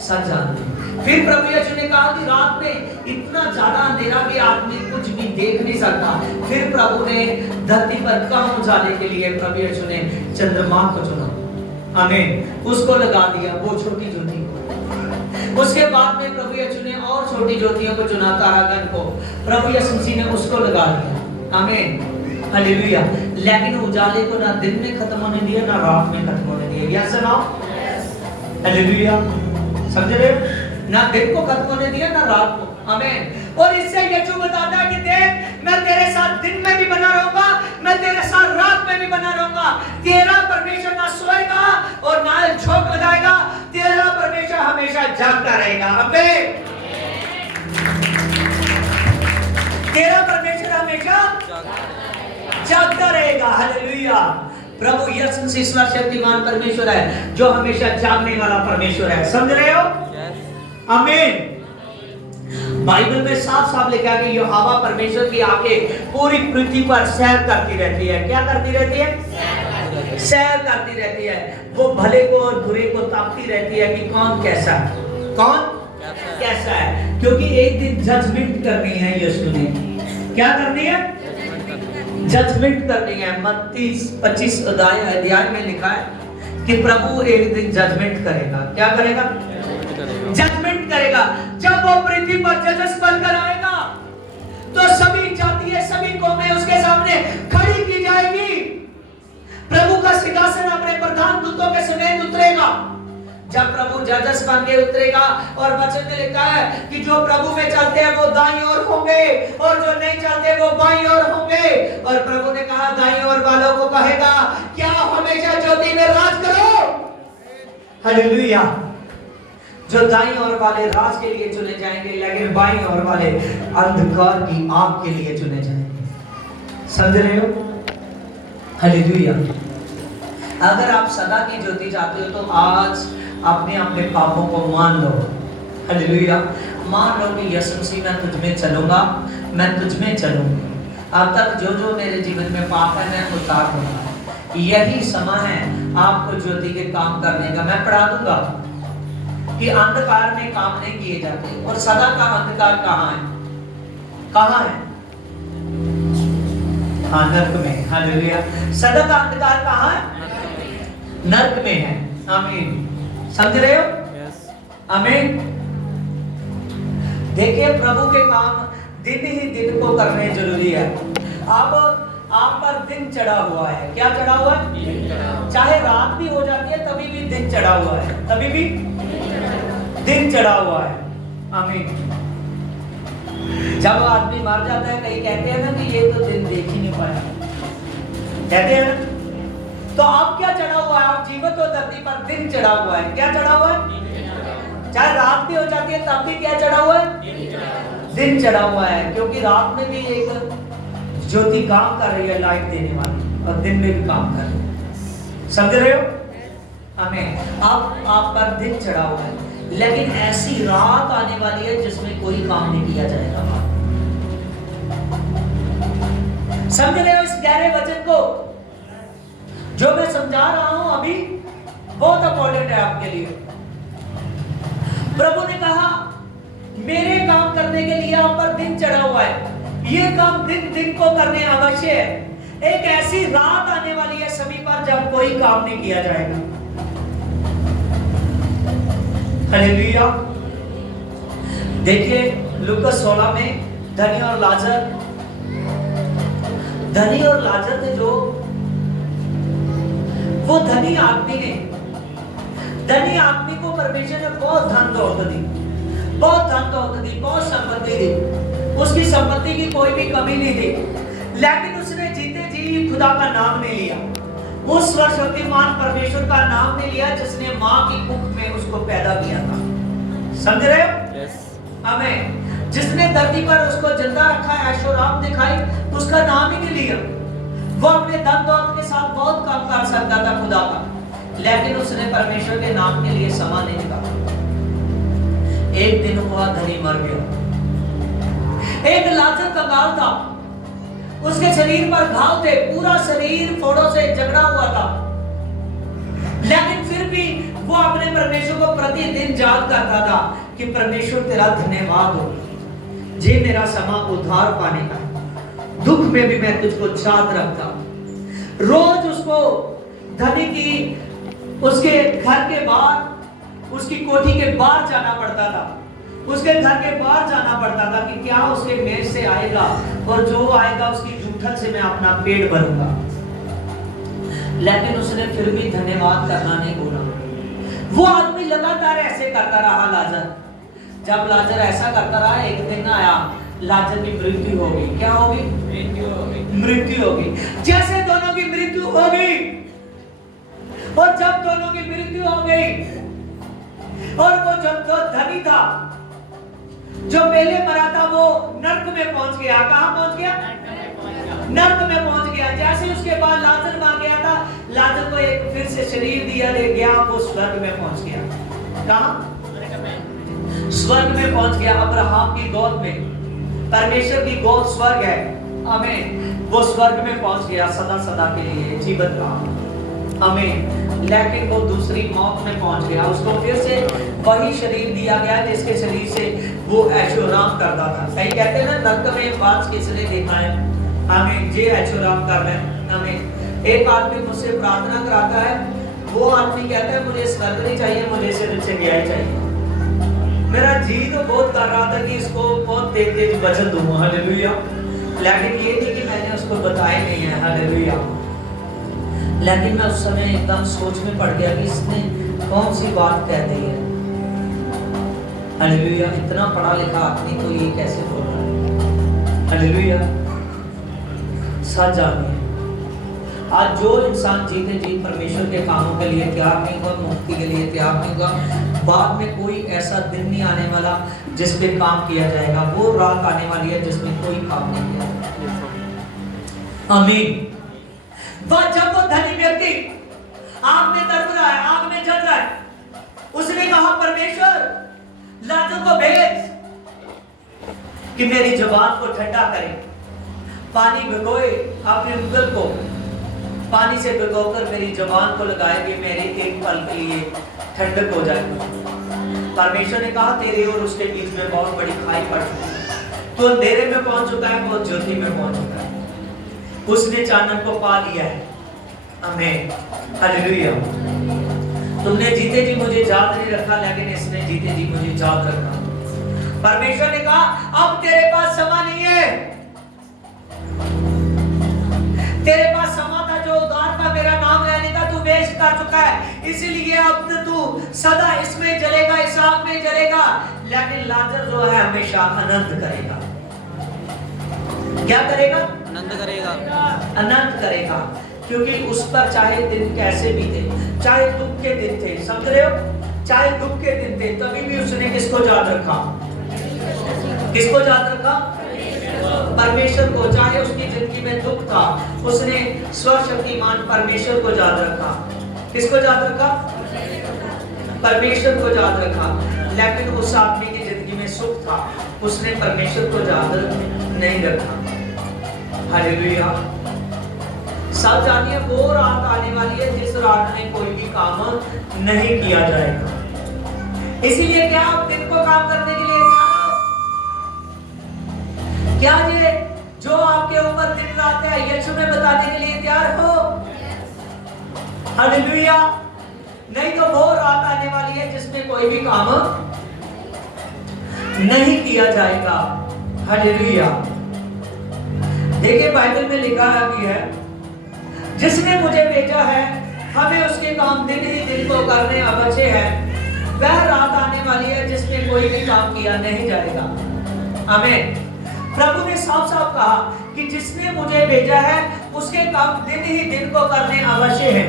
सच जानते। फिर प्रभु यीशु ने कहा कि रात में इतना ज्यादा अंधेरा कि आदमी कुछ भी देख नहीं सकता। फिर प्रभु ने धरती पर कम उजाले के लिए प्रभु यीशु ने चंद्रमा को चुना। आमीन। उसको लगा दिया, वो छोटी ज्योति को। उसके बाद में प्रभु यीशु ने और छोटी ज्योतियों को चुना, तारागण को। प्रभु यीशु मसीह ने उसको लगा दिया। आमीन। हालेलुया। लेकिन उजाले को ना दिन में खत्म होने दिया, ना रात में खत्म होने दिया। यस ना? हालेलुया। समझ रहे हो? ना दिन को खत्म होने दिया, ना रात को। आमीन। और इससे यीशु बताता है कि देख मैं तेरे साथ दिन में भी बना रहूंगा, मैं तेरे साथ रात में भी बना रहूंगा। तेरा परमेश्वर ना सोएगा और ना झोंक लगाएगा, तेरा परमेश्वर हमेशा जागता रहेगा। आमीन। तेरा परमेश्वर हमेशा जागता रहेगा। हालेलुया। प्रभु यीशु मसीह सर्वशक्तिमान परमेश्वर है जो हमेशा जागने वाला परमेश्वर है। समझ रहे हो? आमीन। बाइबल में साफ साफ लिखा है कि यहोवा परमेश्वर की आंखें पूरी पृथ्वी पर सैर करती रहती है। क्या करती रहती है? सैर करती रहती है। वो भले को और बुरे को ताकती रहती है कि कौन कैसा है, कौन कैसा है। क्योंकि एक दिन जजमेंट करनी है यीशु ने। क्या करनी है? जजमेंट करनी है। मत्ती 25 अध्याय में लिखा है कि प्रभु एक दिन जजमेंट करेगा। क्या करेगा? जजमेंट करेगा। जब वो पृथ्वी पर जजस बनकर आएगा तो सभी जातियां, सभी कौमें उसके सामने खड़ी की जाएगी। प्रभु का सिंहासन अपने प्रधान दूतों के समेत उतरेगा। जब प्रभु जजस बन के उतरेगा, और वचन में लिखा है कि जो प्रभु में चलते हैं वो दाईं ओर होंगे और जो नहीं चलते वो बाईं ओर होंगे। और प्रभु ने कहा दाईं ओर वालों को कहेगा क्या हमेशा ज्योति में राज करो। हालेलुया। जो दाईं ओर वाले राज के लिए चुने जाएंगे, लेकिन बाईं ओर वाले अंधकार की आग के लिए चुने जाएंगे। समझ रहे हो? हालेलुया। अगर आप सदा की ज्योति चाहते हो तो आज अपने अपने पापों को मान लो। हालेलुया। मान लो कि यीशु मसीह मैं तुझ में चलूंगा, मैं तुझ में चलूंगी। अब तक जो जो मेरे जीवन में पाप है मैं उतार दूंगा। यही समय है आपको ज्योति के काम करने का। मैं पढ़ा दूंगा कि अंधकार में काम नहीं किए जाते। और सदा का अंधकार कहाँ है? कहाँ है? हाँ, नरक में। हालेलुया। सदा का अंधकार कहाँ है? नरक में है। आमीन। समझ रहे हो? आमीन। देखिए प्रभु के काम दिन ही दिन को करने जरूरी है। अब आप पर दिन चढ़ा हुआ है। क्या चढ़ा हुआ है? चाहे रात भी हो जाती है तभी भी दिन चढ़ा हुआ है, तभी भी दिन चढ़ा हुआ है। आमीन। जब आदमी मर जाता है, कहीं कहते हैं ना कि ये तो दिन देख ही नहीं पाया, कहते हैं ना। तो आप क्या चढ़ा हुआ है? आप जीवित हो धरती पर, दिन चढ़ा हुआ है। क्या चढ़ा हुआ है? चाहे रात भी हो जाती है तब भी क्या चढ़ा हुआ है? दिन चढ़ा हुआ है। क्योंकि रात में भी एक ज्योति काम कर रही है, लाइट देने वाली, और दिन में भी काम कर रही है। समझ रहे हो? हमें अब आप पर दिन चढ़ा हुआ है, लेकिन ऐसी रात आने वाली है जिसमें कोई काम नहीं किया जाएगा। समझ रहे हो इस गहरे वचन को? जो मैं समझा रहा हूं अभी बहुत इंपॉर्टेंट है आपके लिए। प्रभु ने कहा मेरे काम करने के लिए आप पर दिन चढ़ा हुआ है। ये काम दिन दिन को करने अवश्य है। एक ऐसी रात आने वाली है सभी पर जब कोई काम नहीं किया जाएगा। हालेलुया। देखिए लूका 16 में धनी और लाजर थे। जो वो धनी आदमी को परमेश्वर ने बहुत धन दौलत दी, बहुत संपत्ति दी। उसकी संपत्ति की कोई भी कमी नहीं थी, लेकिन उसने जीते जी खुदा का नाम नहीं लिया। उस सर्वशक्तिमान परमेश्वर का नाम नहीं लिया जिसने मां की कुख में उसको पैदा किया था। समझ रहे हो? हमें जिसने धरती पर उसको जिंदा रखा, ऐशो आराम दिखाई, उसका नाम ही नहीं लिया। वो अपने धन दौलत के साथ बहुत काम कर सकता था खुदा का, लेकिन उसने परमेश्वर के नाम के लिए समय नहीं निकाला। एक दिन हुआ धनी मर गया। एक लाजर कंगाल था, उसके शरीर पर घाव थे, पूरा शरीर फोड़ों से जकड़ा हुआ था, लेकिन फिर भी वो अपने परमेश्वर को प्रतिदिन याद करता था कि परमेश्वर तेरा धन्यवाद हो, जे मेरा समा उद्धार पाने का, दुख में भी मैं तुझको याद रखता। रोज उसको धनी की उसके घर के बाहर, उसकी कोठी के बाहर जाना पड़ता था, उसके घर के बाहर जाना पड़ता था कि क्या उसके मेज से आएगा, और जो आएगा उसकी जूठन से मैं अपना पेट भरूंगा। लेकिन उसने फिर भी धन्यवाद करना नहीं भूला। वो आदमी लगातार ऐसे करता रहा लाजर। जब लाजर ऐसा करता रहा, एक दिन आया, लाजर की मृत्यु होगी। क्या होगी? मृत्यु होगी। जैसे दोनों की मृत्यु हो गई, और जब दोनों की मृत्यु हो गई, और वो जब तो धनी था, जो पहले मरा था, वो नर्क में पहुंच गया। कहां पहुंच गया? नर्क में पहुंच गया। जैसे उसके बाद लाजर मर गया था, लाजर को एक फिर से शरीर दिया गया, वो स्वर्ग में पहुंच गया। कहां? स्वर्ग में पहुंच गया। अब्राहम की गोद में, परमेश्वर की गोद स्वर्ग है। आमीन। वो स्वर्ग में पहुंच गया, सदा सदा के लिए जीवित रहा। आमीन। लेकिन वो दूसरी मौत में पहुंच गया। उसको फिर से वही शरीर दिया गया जिसके शरीर से वो ऐशोराम करता था। सही कहते हैं ना, नरक में बांस किसने देखा है? आमीन। जे ऐशोराम कर रहे हैं। आमीन। एक आदमी मुझसे प्रार्थना कराता है, वो आदमी कहता है मुझे स्वर्ग नहीं चाहिए, मुझे सिर्फ न्याय चाहिए। मेरा जी तो बहुत कर रहा था कि इसको बहुत तेज वचन दूंगा, हालेलुया। लेकिन ये नहीं कि मैंने उसको बताया नहीं है, हालेलुया। लेकिन मैं उस समय एकदम सोच में पड़ गया कि इसने कौन सी बात कह दी है, हालेलुया। इतना पढ़ा लिखा आदमी को ये कैसे बोल रहा है, हालेलुया। सच जानिए, आज जो इंसान जीते जी परमेश्वर के कामों के लिए तैयार नहीं हुआ, मुक्ति के लिए तैयार नहीं हुआ, बाद में कोई ऐसा दिन नहीं आने वाला जिस पे काम किया जाएगा। वो रात आने वाली है जिसमें कोई काम नहीं किया जाएगा। आमीन। वह जब वो धनी व्यक्ति आग में तड़प रहा है, आग में जल रहा है, उसने कहा परमेश्वर लाजर को भेज कि मेरी जुबान को ठंडा करे। पानी भिगोए अपने उंगल को, पानी से भिगोकर मेरी जुबान को लगाएंगे, मेरे एक पल के लिए ठंडक हो जाएगी। परमेश्वर ने कहा तेरे और उसके बीच में बहुत बड़ी खाई पड़ चुकी है, तो अंधेरे में पहुंच चुका है, बहुत ज्योति में पहुंच चुका है। उसने चानन को पा लिया है। आमीन। हालेलुया। तुमने जीते जी मुझे याद नहीं रखा, लेकिन इसने जीते जी मुझे याद रखा। परमेश्वर ने कहा अब तेरे पास समा नहीं है, तेरे पास समा था जो उधार था, मेरा नाम लेने का तू वेस्ट कर चुका है, इसीलिए अब तू सदा इसमें जलेगा, इस आग में जलेगा। लेकिन लाजर जो है हमेशा आनंद करेगा। क्या करेगा? आनंद करेगा। आनंद करेगा, क्योंकि उस पर चाहे दिन कैसे भी थे, चाहे दुख के दिन थे, समझ रहे हो, चाहे दुख के दिन थे, तभी भी उसने किसको याद रखा? किसको याद रखा? परमेश्वर को। चाहे उसकी जिंदगी में दुख था, उसने सर्वशक्तिमान परमेश्वर को याद रखा। किसको याद रखा? परमेश्वर को याद रखा। लेकिन उस आदमी की जिंदगी में सुख था, उसने परमेश्वर को याद नहीं रखा। हालेलुया। सब जानिए वो रात आने वाली है जिस रात में कोई भी काम नहीं किया जाएगा। इसीलिए क्या आप दिन को काम करने के लिए क्या ये जो आपके ऊपर दिन रात है यीशु में बताने के लिए तैयार हो? हालेलुया। नहीं तो वो रात आने वाली है जिसमें कोई भी काम नहीं किया जाएगा। हालेलुया। देखिए बाइबल में लिखा है जिसने मुझे भेजा है हमें उसके काम दिन ही दिन को करने अवश्य है। वह रात आने वाली है जिसमें कोई भी काम किया नहीं जाएगा। आमीन। प्रभु ने साफ साफ कहा कि जिसने मुझे भेजा है उसके काम दिन ही दिन को करने अवश्य है।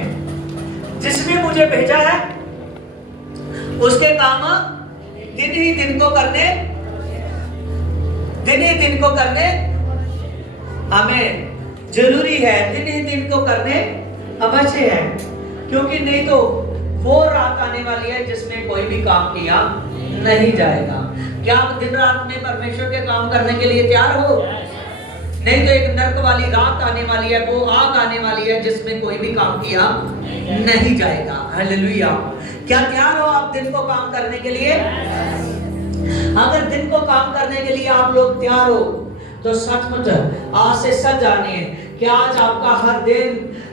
जिसने मुझे भेजा है उसके काम दिन ही दिन को करने, दिन ही दिन को करने हमें जरूरी है, दिन ही दिन को करने अवश्य है। क्योंकि नहीं तो वो रात आने वाली है जिसमें कोई भी काम किया नहीं जाएगा। क्या आप दिन रात में परमेश्वर के काम करने के लिए तैयार हो? नहीं तो एक नरक वाली रात आने वाली है, वो आग आने वाली है जिसमें कोई भी काम किया नहीं जाएगा। हालेलुया। क्या तैयार हो आप दिन को काम करने के लिए? अगर दिन को काम करने के लिए आप लोग तैयार हो तो सचमुच आज से सच जानिए कि आज आपका हर दिन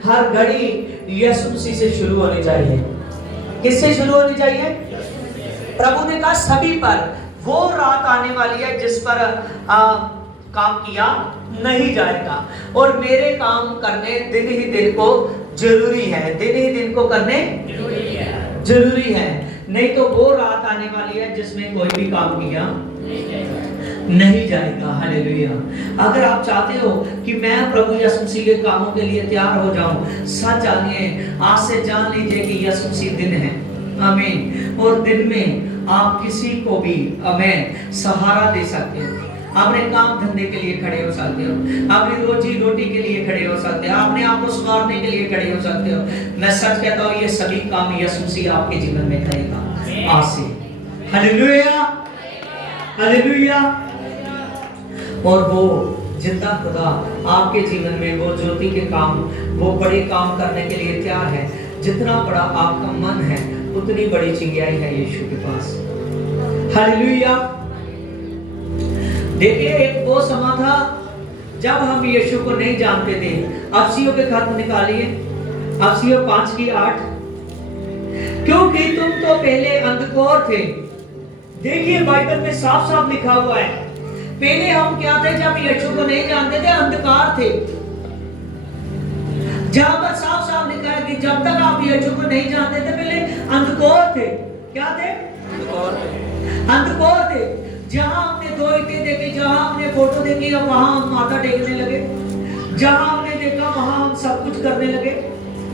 हर घड़ी यीशु मसीह से शुरू होनी चाहिए। किससे शुरू होनी चाहिए? प्रभु ने कहा सभी पर वो रात आने वाली है जिस पर काम किया नहीं जाएगा। और मेरे काम करने दिन ही दिन को जरूरी है, दिन ही दिन को करने जरूरी है। नहीं तो वो रात आने वाली है जिसमें कोई भी काम किया नहीं जाएगा। हालेलुया। अगर आप चाहते हो कि मैं प्रभु यीशु मसीह के कामों के लिए तैयार हो जाऊं, सच जानिए, आज से जान लीजिए कि यीशु मसीह दिन है। आमीन। और दिन में आप किसी को भी आमीन सहारा दे सकते हो, अपने काम धंधे के लिए खड़े हो सकते हो, अपनी रोजी रोटी के लिए खड़े हो सकते हो, अपने आप को सुधारने के लिए खड़े हो सकते हो। मैं सच कहता हूँ ये सभी काम यीशु मसीह आपके जीवन में करेगा आज से। Hallelujah, hallelujah. और वो जिंदा खुदा आपके जीवन में वो ज्योति के काम, वो बड़े काम करने के लिए तैयार है। जितना बड़ा आपका मन है उतनी बड़ी चिंगाई है यीशु के पास। हालेलुया। देखिए एक वो समय था जब हम यीशु को नहीं जानते थे। अफसियों के खत निकालिए, अफसियों 5:8। क्योंकि तुम तो पहले अंधकार थे। देखिए बाइबल में साफ साफ लिखा हुआ है, पहले हम क्या थे जब यीशु को नहीं जानते थे? अंधकार थे। जहां पर साफ साफ लिखा है कि जब तक आप यीशु को नहीं जानते थे पहले अंधकार थे। क्या थे? अंधकार थे। जहां हमने दो ईंटें देखी, जहां हमने फोटो देखी, अब वहां हम माथा टेकने लगे। जहां हमने देखा वहां हम सब कुछ करने लगे।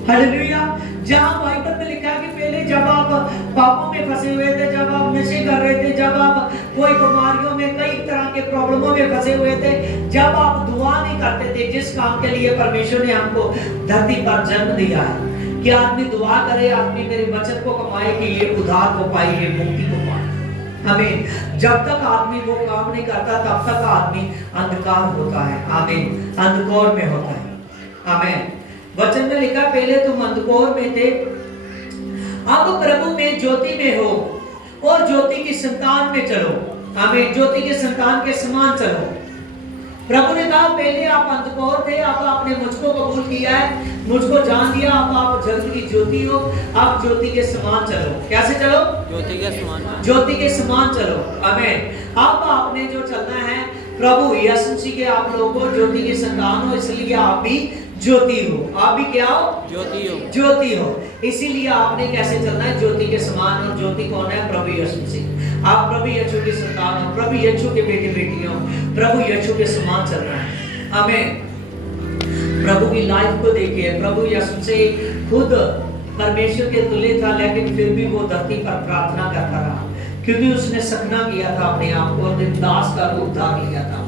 हालेलुया। जहां बाइबल में लिखा है कि पहले जब आप पापों में फंसे हुए थे, जब आप नशे कर रहे थे, जब आप कोई बीमारियों में, कई तरह के प्रॉब्लमों में फंसे हुए थे, जब आप दुआ नहीं करते थे जिस काम के लिए परमेश्वर ने हमको धरती पर जन्म दिया है कि आदमी दुआ करे, आदमी मेरे वचन को कमाए कि ये उद्धार को पाए, ये मुक्ति को पाए। आमीन। जब तक आदमी वो काम नहीं करता तब तक आदमी अंधकार होता है। आमीन। अंधकार में होता है। आमीन। वचन में लिखा पहले तुम अंधकार में थे, अब प्रभु में ज्योति में हो और ज्योति की संतान में चलो। आमीन। ज्योति के संतान के समान चलो। प्रभु ने कहा पहले आप अंधकार थे, अब आपने मुझको कबूल किया है, मुझको जान दिया, अब आप जगत की ज्योति हो, अब ज्योति के समान चलो। कैसे चलो? ज्योति के समान। ज्योति के समान चलो। आमीन। अब आपने जो चलना है, प्रभु यीशु मसीह के आप लोगों को ज्योति के संतान हो, इसलिए आप भी ज्योति हो। आप भी क्या हो? ज्योति हो। ज्योति हो। इसीलिए आपने कैसे चलना है? ज्योति के समान। और ज्योति कौन है? प्रभु यीशु मसीह। आप प्रभु यीशु के संतान हो, प्रभु यीशु के बेटे बेटियों, प्रभु यीशु के समान चलना है। आमीन। प्रभु की लाइफ को देखिए, प्रभु यीशु से खुद परमेश्वर के तुल्य था, लेकिन फिर भी वो धरती पर प्रार्थना करता रहा, क्योंकि उसने सपना किया था अपने आप को, दास का रूप धार लिया था।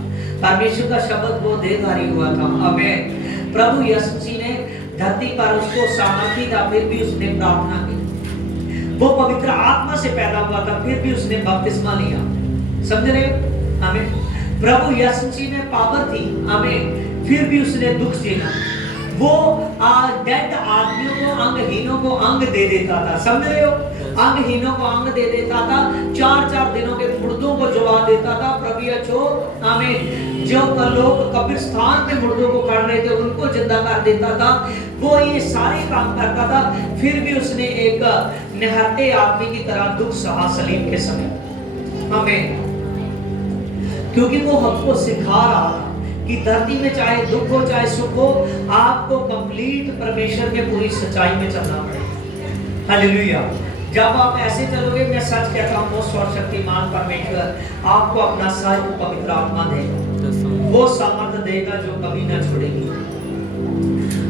परमेश्वर का शब्द वो देहधारी हुआ था। आमीन। प्रभु यीशु मसीह ने धरती पर उसको सामर्थ्य था, फिर भी उसने प्रार्थना की। वो पवित्र आत्मा से पैदा हुआ था, फिर भी उसने बपतिस्मा लिया। समझ रहे हो? आमीन। प्रभु यीशु मसीह में पावर थी। आमीन। फिर भी उसने दुख झेला। वो डेड आदमियों को, अंगहीनों को अंग दे देता था। समझ रहे हो? अंगहीनों को अंग दे देता था, 4-4 दिनों के मुर्दों को जवा देता था। प्रभु यीशु आमीन। जो लोग कब्रिस्तान में मुर्दों को कर रहे थे उनको जिंदा कर देता था, वो ये सारे काम करता था। फिर भी उसने एक निहत्थे आदमी की तरह दुख सहा सलीब के समय। आमीन। क्योंकि वो हमको सिखा रहा था कि धरती में चाहे दुख हो चाहे सुख हो, आपको कंप्लीट परमेश्वर के पूरी सच्चाई में चलना पड़ेगा। हालेलुया। जब आप ऐसे चलोगे, मैं सच कहता हूँ, वो सर्वशक्तिमान परमेश्वर आपको अपना सर्व पवित्र आत्मा देगा, वो सामर्थ्य देगा जो कभी न छोड़ेगी।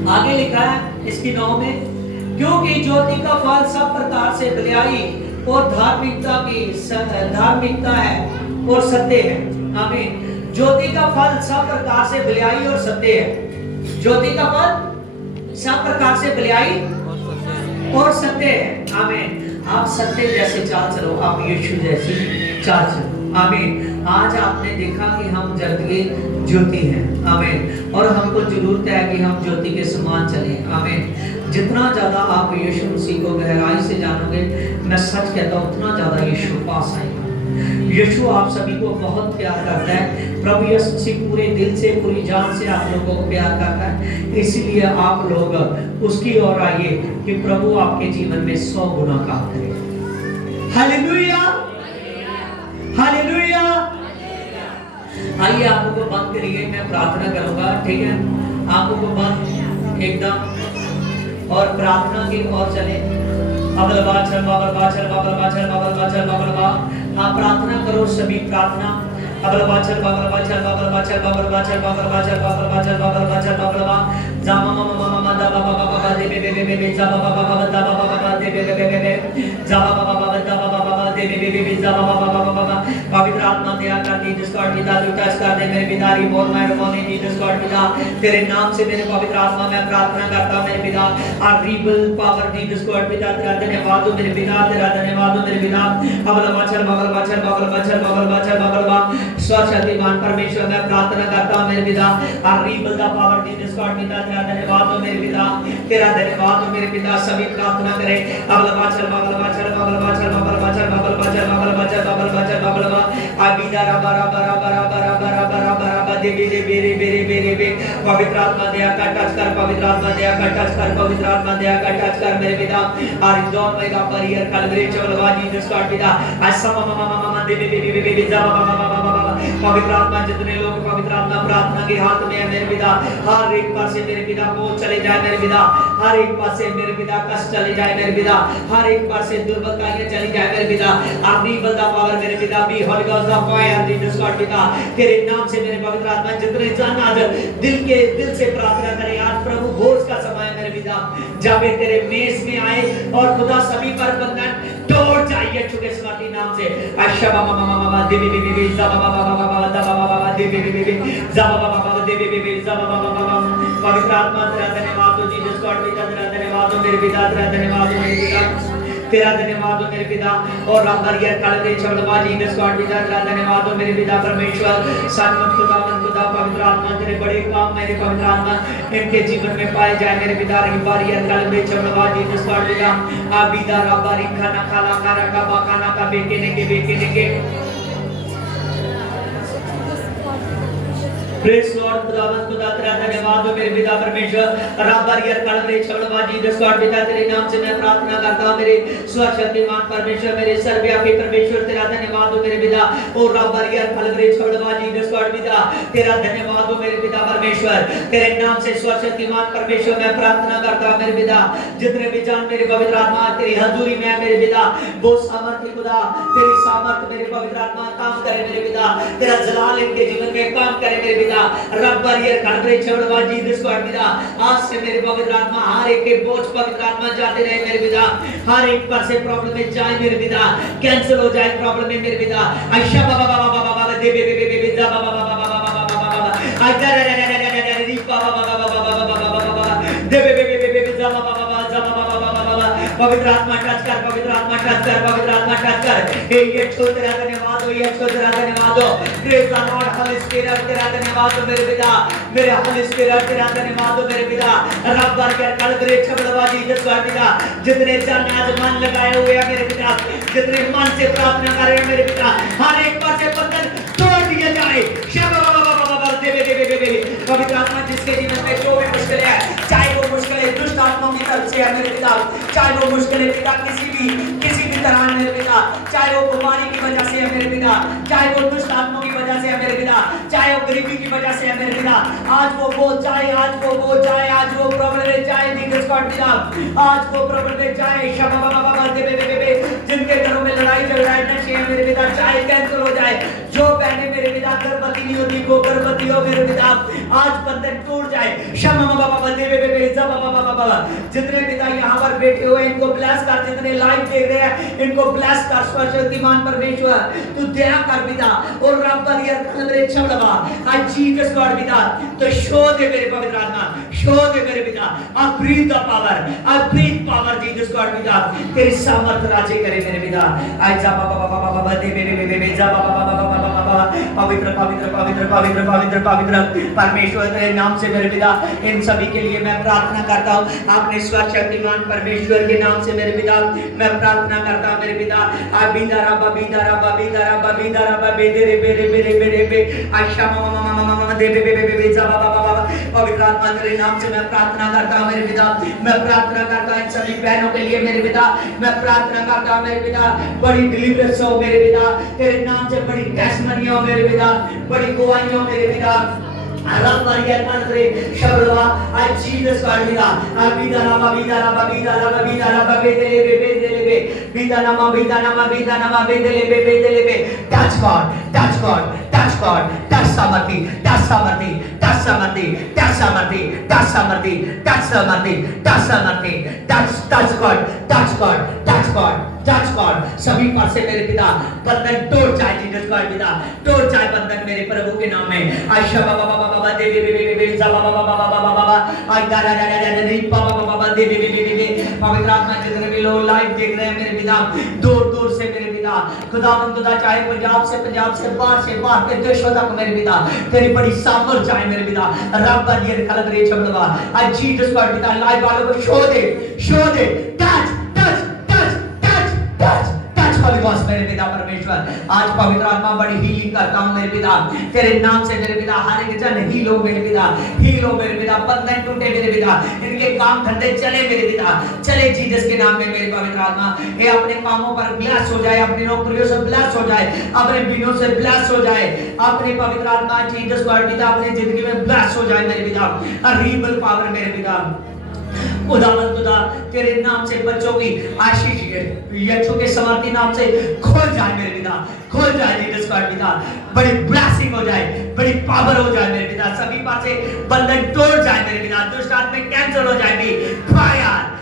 आगे लिखा है इसकी 9 में, क्योंकि ज्योति का फल सब प्रकार से भलाई और धार्मिकता है और सत्य है। आमीन। ज्योति का फल सब प्रकार से भलाई और सत्य है। ज्योति का फल सब प्रकार से भलाई और सत्य है। आमीन। आप सत्य जैसे चाल चलो, आप यीशु जैसी चाल चलो। आमीन। आज आपने देखा कि हम जगत के ज्योति हैं। आमीन। और हमको जरूरत है कि हम ज्योति के समान चलें। आमीन। जितना ज्यादा आप यीशु मसीह को गहराई से जानोगे, मैं सच कहता हूँ, उतना ज्यादा यीशु पास आएगा। यीशु आप सभी को बहुत प्यार करता है। प्रभु यीशु मसीह पूरे दिल से, पूरी जान से आप लोगों को प्यार करता है। इसीलिए आप लोग उसकी ओर आइए कि प्रभु आपके जीवन में 100 गुना काम करे। Hallelujah, hallelujah. आइए आंखों को बंद करिए, मैं प्रार्थना करूंगा। ठीक है? आंखों को बंद एकदम और प्रार्थना की ओर चले। हाँ प्रार्थना करो सभी प्रार्थना पवित्र आत्मा दया कर दी जिसको पिता जो टच कर दे मेरे पिता की बहुत मेहरबानी दी जिसको पिता तेरे नाम से मेरे पवित्र आत्मा मैं प्रार्थना करता मेरे पिता और रिबल पावर दी जिसको पिता तेरा धन्यवाद हो मेरे पिता तेरा धन्यवाद हो मेरे पिता शक्तिमान परमेश्वर मैं प्रार्थना करता हूं मेरे पिता और रिबल द पावर दी जिसको पिता तेरा धन्यवाद हो मेरे पिता तेरा धन्यवाद हो मेरे पिता सभी प्रार्थना करें पवित्र आत्मा दया का टच कर पवित्र आत्मा दया का टच कर पवित्र आत्मा दया का टच कर मेरे पिता और जॉन भाई का परियर कलवरी चवलवाजी जिसका पिता पवित्र आत्मा जितने लोग पवित्र आत्मा प्रार्थना के हाथ में है मेरे पिता हर एक पास से मेरे पिता बोझ चले जाए मेरे पिता हर एक पास से मेरे पिता कष्ट चले जाए मेरे पिता हर एक पास से दुर्बलताएं चली जाए मेरे पिता अपनी बलदा पावर मेरे पिता भी होली गॉड ऑफ फायर दी जिस गॉड पिता तेरे नाम से मेरे पवित्र आत्मा जितने जन आज दिल से प्रार्थना करें आज प्रभु भोज का समय मेरे पिता जब वे तेरे मेज में आए और खुदा सभी पर बंधन तोड़ जाइए चुके स्मृति नाम से अशबा मामा देवी देवी जबा बाबा बाबा दबा देवी देवी जबा बाबा देवी देवी जबा बाबा पवित्र आत्मा तेरा धन्यवाद हो जीसस गॉड पिता तेरा धन्यवाद हो मेरे पिता तेरा धन्यवाद हो मेरे पिता तेरा धन्यवाद हो मेरे पिता और रामबरिया कलवे चवलवाजी जीसस गॉड पिता तेरा धन्यवाद हो मेरे पिता परमेश्वर सन्मत खुदा पवित्र आत्मा तेरे बड़े काम मेरे पवित्र आत्मा इनके जीवन में पाए जाए मेरे पिता रामबरिया कलवे चवलवाजी जीसस गॉड पिता आबिदा राबारी खाना खाला खारा का बाखाना का बेकेने के प्रेज लॉर्ड खुदावंद खुदा तेरा धन्यवाद हो मेरे पिता परमेश्वर राबारियर कलवरी चवलवाजी जिस गॉड पिता तेरे नाम से मैं प्रार्थना करता हूं मेरे सर्वशक्तिमान परमेश्वर मेरे सर्वव्यापी परमेश्वर तेरा धन्यवाद हो मेरे पिता ओ राबारियर कलवरी चवलवाजी जिस गॉड पिता तेरा धन्यवाद हो मेरे पिता परमेश्वर तेरे नाम से सर्वशक्तिमान परमेश्वर मैं प्रार्थना करता हूं मेरे पिता जितने भी जान मेरे पवित्र आत्मा तेरी हजूरी में है मेरे पिता वो सामर्थ्य खुदा तेरी सामर्थ्य मेरे पवित्र आत्मा काम करे मेरे पिता तेरा जलाल इनके जीवन में काम करे मेरे पिता रब्बरियर कलवरी चवलवाजी जिस गॉड पिता आज से मेरे पवित्र आत्मा हर एक के बोझ पवित्र आत्मा जाते रहे मेरे पिता हर एक पर से प्रॉब्लम में जाए मेरे पिता कैंसिल हो जाए प्रॉब्लम में मेरे पिता अशा बाबा बाबा बाबा बाबा दे बे बे बे बे जा बाबा बाबा बाबा बाबा बाबा अजर रे रे रे रे री बाबा बाबा बाबा बाबा बाबा दे बे बे बे बे जा बाबा बाबा जा बाबा बाबा पवित्र आत्मा टच कर पवित्र आत्मा टच कर पवित्र आत्मा टच कर हे ये तेरा धन्यवाद हो ये तेरा धन्यवाद हो praise the Lord Holi spirit तेरा धन्यवाद हो मेरे पिता मेरे होली स्पिरिट तेरा धन्यवाद हो मेरे पिता रब्बरियर कलवरी चवलवाजी जिस गॉड पिता जितने जन आज मन लगाए हुए हैं मेरे पिता जितने मन से प्रार्थना कर रहे हैं मेरे पिता हर एक पर से बंधन तोड़ दिया जाए पवित्र आत्मा जिसके जीवन में जो भी मुश्किल है चाहे वो मुश्किलें दुष्ट आत्माओं की तरफ से है मेरे पिता चाहे वो मुश्किलें पिता किसी भी तरह मेरे पिता चाहे वो बीमारी की वजह से है मेरे पिता चाहे वो दुष्ट आत्माओं की वजह से है मेरे पिता चाहे वो गरीबी की वजह से है मेरे पिता आज वो बोझ जाए आज वो बोझ जाए आज वो प्रॉब्लम जाए जीसस गॉड पिता आज वो प्रॉब्लम जाए शबा बाबा बाबा दे बे जिनके घरों में लड़ाई झगड़ा है मेरे पिता चाहे कैंसिल हो जाए जो बहनें मेरे पिता गर्भवती नहीं होती वो गर्भवती हो मेरे पिता आज बंधन टूट जाए शमा बाबा दे बे बाबा जितने पिता यहाँ पर बैठे हुए इनको ब्लेस कर जितने लाइव देख रहे हैं इनको ब्लेस कर सर्वशक्तिमान परमेश्वर तू दया कर पिता और रब्बरियर कलवरी चवलवा आज जीसस गॉड पिता तो शो दे मेरे पवित्र आत्मा शो दे मेरे पिता I breathe the power Jesus God पिता तेरी सामर्थ्य राज्य करे मेरे पिता आज जा बाबा दे बे जा बाबा पवित्र परमेश्वर तेरे नाम से मेरे पिता इन सभी के लिए मैं प्रार्थना करता हूँ अपने सर्वशक्तिमान परमेश्वर के नाम से मेरे पिता मैं प्रार्थना करता हूँ मेरे पिता अबिदारा बे आशा मामा दे बे जा बाबा पवित्र आत्मा तेरे नाम से मैं प्रार्थना करता हूँ मेरे पिता मैं प्रार्थना करता हूँ इन सभी बहनों के लिए मेरे पिता मैं प्रार्थना करता हूँ मेरे पिता बड़ी डिलीवरेंस हो मेरे पिता तेरे नाम से बड़ी टेस्टमनी हो मेरे पिता बड़ी गवाही हो मेरे पिता रब्बरियर कलवरी चवलवा आज जीसस गॉड पिता अबिदारा बे बीदा नामा बेदले बे touch God touch God touch God touch समर्थी टच समर्थी टच समर्थी टच समर्थी टच समर्थी टच समर्थी टच समर्थी touch God touch God touch God touch God सभी पास से मेरे पिता बंधन तोड़ जाए जीसस गॉड पिता तोड़ जाए बंधन मेरे प्रभु के नाम में आयशा बाबा दे बे जा बाबा आई दा री बाबा दे बे पवित्र आत्मा जितने भी लोग लाइव देख रहे हैं मेरे पिता दूर से मेरे पिता खुदावंद खुदा चाहे पंजाब से बाहर के देशों तक मेरे पिता तेरी बड़ी सामर्थ चाहे मेरे पिता रब का ये खलक रे चमड़वा आज जीसस गॉड पिता लाइव वालों को show they touch Holi ghost मेरे पिता परमेश्वर आज पवित्र आत्मा बड़ी हीलिंग करता हूं मेरे पिता तेरे नाम से मेरे पिता हर एक जन हील हो मेरे पिता बंधन टूटे मेरे पिता इनके काम धंधे चले मेरे पिता चले जीसस के नाम में मेरे पवित्र आत्मा ये अपने कामों पर ब्लेस हो जाए अपनी नौकरियों से ब्लेस हो जाए अपने बिनों से ब्लेस हो जाए अपने पवित्र आत्मा जीसस गॉड पिता अपनी जिंदगी में ब्लेस हो जाए मेरे पिता रिबल पावर मेरे पिता खुदावंद खुदा तेरे नाम से बच्चों की आशीष यीशु के समर्थी नाम से खोल जाए मेरे पिता खोल जाए जीसस गॉड पिता बड़ी ब्लेसिंग हो जाए बड़ी पावर हो जाए मेरे पिता सभी पासे बंधन तोड़ जाए मेरे पिता दुष्ट आत्मा कैंसिल हो जाएगी फायर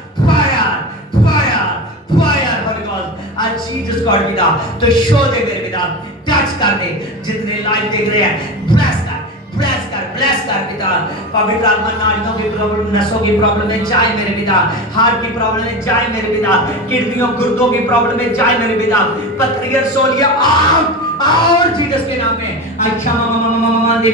होली गॉस्ट आज जीसस गॉड पिता तो शो दे मेरे पिता टच कर दे जितने लाइव देख रहे हैं ब्लेस कर पिता पवित्र आत्मा नाड़ियों की प्रॉब्लम नसों की प्रॉब्लम में जाए मेरे पिता हार्ट की प्रॉब्लम में जाए मेरे पिता किडनियों गुर्दों की प्रॉब्लम में जाए मेरे पिता पथरिया सोलिया आउट जीसस के नाम में अच्छा मामा दे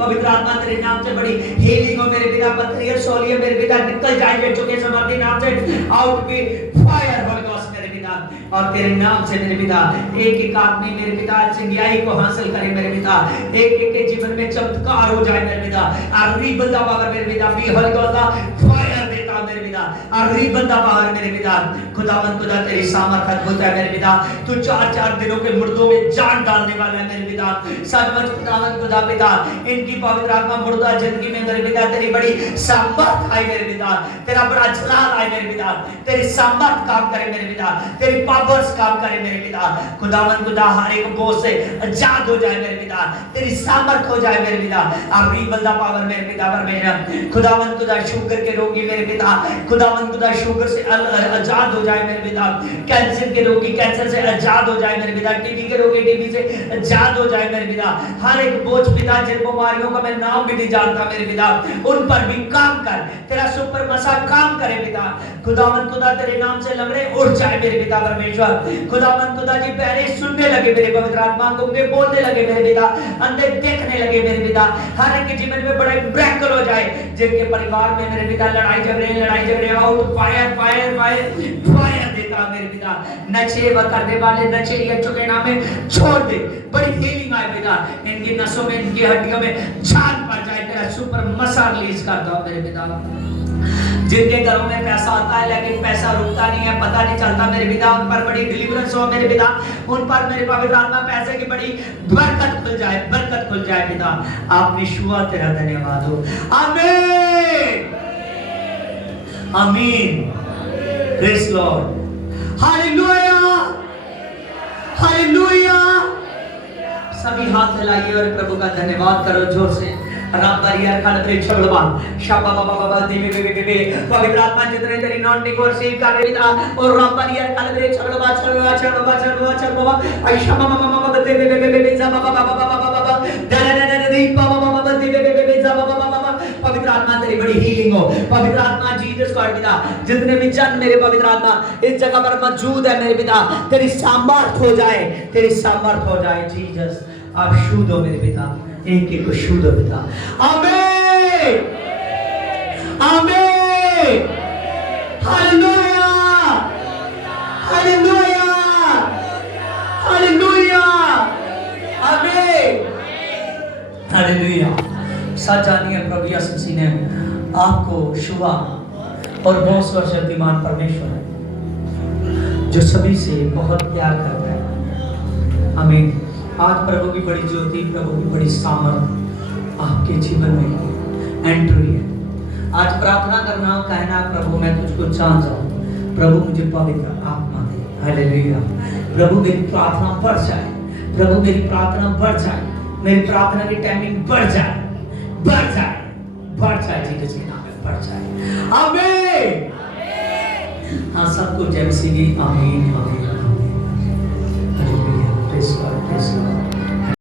पवित्र आत्मा तेरे नाम से बड़ी हीलिंग हो मेरे पिता पथरिया सोलिया मेरे पिता निकल जाए यीशु के समर्थी नाम से आउट बी फायर होली गॉस्ट मेरे पिता और तेरे नाम से मेरे पिता एक आदमी मेरे पिता चंगियाई को हासिल करे मेरे पिता एक के जीवन में चमत्कार हो जाए मेरे पिता और रिबल दा पावर मेरे पिता बी होली गॉस्ट फायर देता मेरे पिता और रिबल दा पावर मेरे पिता खुदावंद खुदा तेरी सामर्थ अद्भुत है मेरे पिता तू 4 दिनों के मुर्दों में जान डालने वाला है मेरे पिता सचमुच खुदावंद खुदा पिता इनकी पवित्र आत्मा मुर्दा जिंदगी में मेरे पिता तेरी बड़ी सामर्थ आई मेरे पिता तेरा बड़ा जलाल आए मेरे पिता तेरी सामर्थ काम करे मेरे पिता तेरी पावर्स काम करे मेरे पिता खुदावंद खुदा हर एक बोझ से आजाद हो जाए मेरे पिता तेरी सामर्थ हो जाए मेरे पिता और रिबल दा पावर मेरे पिता परमेश्वर खुदावंद खुदा शुगर के रोगी मेरे पिता खुदावंद खुदा शुगर से आजाद हो जाए मेरे पिता कैंसर के रोगी कैंसर से आजाद हो जाए मेरे पिता टीबी के रोगी टीबी से आजाद हो जाए मेरे पिता हर एक बोझ पिता जिन बीमारियों का मैं नाम भी नहीं जानता मेरे पिता उन पर भी काम कर तेरा सुपर मसा काम करे पिता खुदावंद खुदा तेरे नाम से लंगड़े उठ जाए मेरे पिता परमेश्वर खुदावंद खुदा जी पहले सुनने लगे मेरे पवित्र आत्मा गूंगे बोलने लगे मेरे पिता अंधे देखने लगे मेरे पिता हर एक के जीवन में बड़े ब्रेकल हो जाए जिनके परिवार में मेरे पिता लड़ाई झगड़े आउट फायर देता मेरे पिता नशे करने वाले नशे यीशु के नाम में छोड़ दे बड़ी हीलिंग आए पिता इनकी नसों में इनकी हड्डियों में जान पड़ जाए तेरा सुपर मसा रिलीज करता हूं मेरे पिता जिनके घरों में पैसा आता है लेकिन पैसा रुकता नहीं है पता नहीं चलता मेरे पिता उन पर बड़ी डिलीवरेंस हो मेरे पिता उन पर मेरे पवित्र आत्मा पैसे की बड़ी बरकत खुल जाए पिता आप यीशुआ तेरा धन्यवाद हो आमीन आमीन प्रेज लॉर्ड हालेलुया हालेलुया सभी हाथ हिलाइए और प्रभु का धन्यवाद करो जोर से रामबारिया खानत्रे छोड़वा शाबा बाबा बाबा देवे पवित्र आत्मा जितने तेरी नॉन्टी को रिसीव कर रही था और रामबारिया खानत्रे छोड़वा आयशा मामा मामा देवे जा बाबा बाबा बाबा बाबा दे बाबा बाबा देवे जा बाबा बाबा पवित्र आत्मा तेरी बड़ी हीलिंग हो पवित्र आत्मा जीसस गॉड पिता जितने भी जन मेरे पवित्र आत्मा इस जगह पर मौजूद है मेरे पिता तेरी सामर्थ हो जाए जीसस आप शुद्ध हो मेरे पिता एक को शुद्ध हो पिता आमीन आमीन हालेलुया हालेलुया हालेलुया आमीन हालेलुया सच जानिए प्रभु यीशु मसीह ने आपको छुआ और बहुत सर्वशक्तिमान परमेश्वर है जो सभी से बहुत प्यार करता है आमीन आज प्रभु की बड़ी ज्योति प्रभु की बड़ी सामर्थ आपके जीवन में एंट्री है आज प्रार्थना करना कहना प्रभु मैं तुझको जानता हूं प्रभु मुझे पवित्र आत्मा दे। हालेलुया। प्रभु मेरी प्रार्थना बढ़ जाए, प्रभु मेरी प्रार्थना बढ़ जाए, मेरी प्रार्थना की टाइमिंग बढ़ जाए, बढ़ जाए, बढ़ जाए, जीसस के नाम में बढ़ जाए। आमीन। हाँ, सबको जय मसीह की आमीन।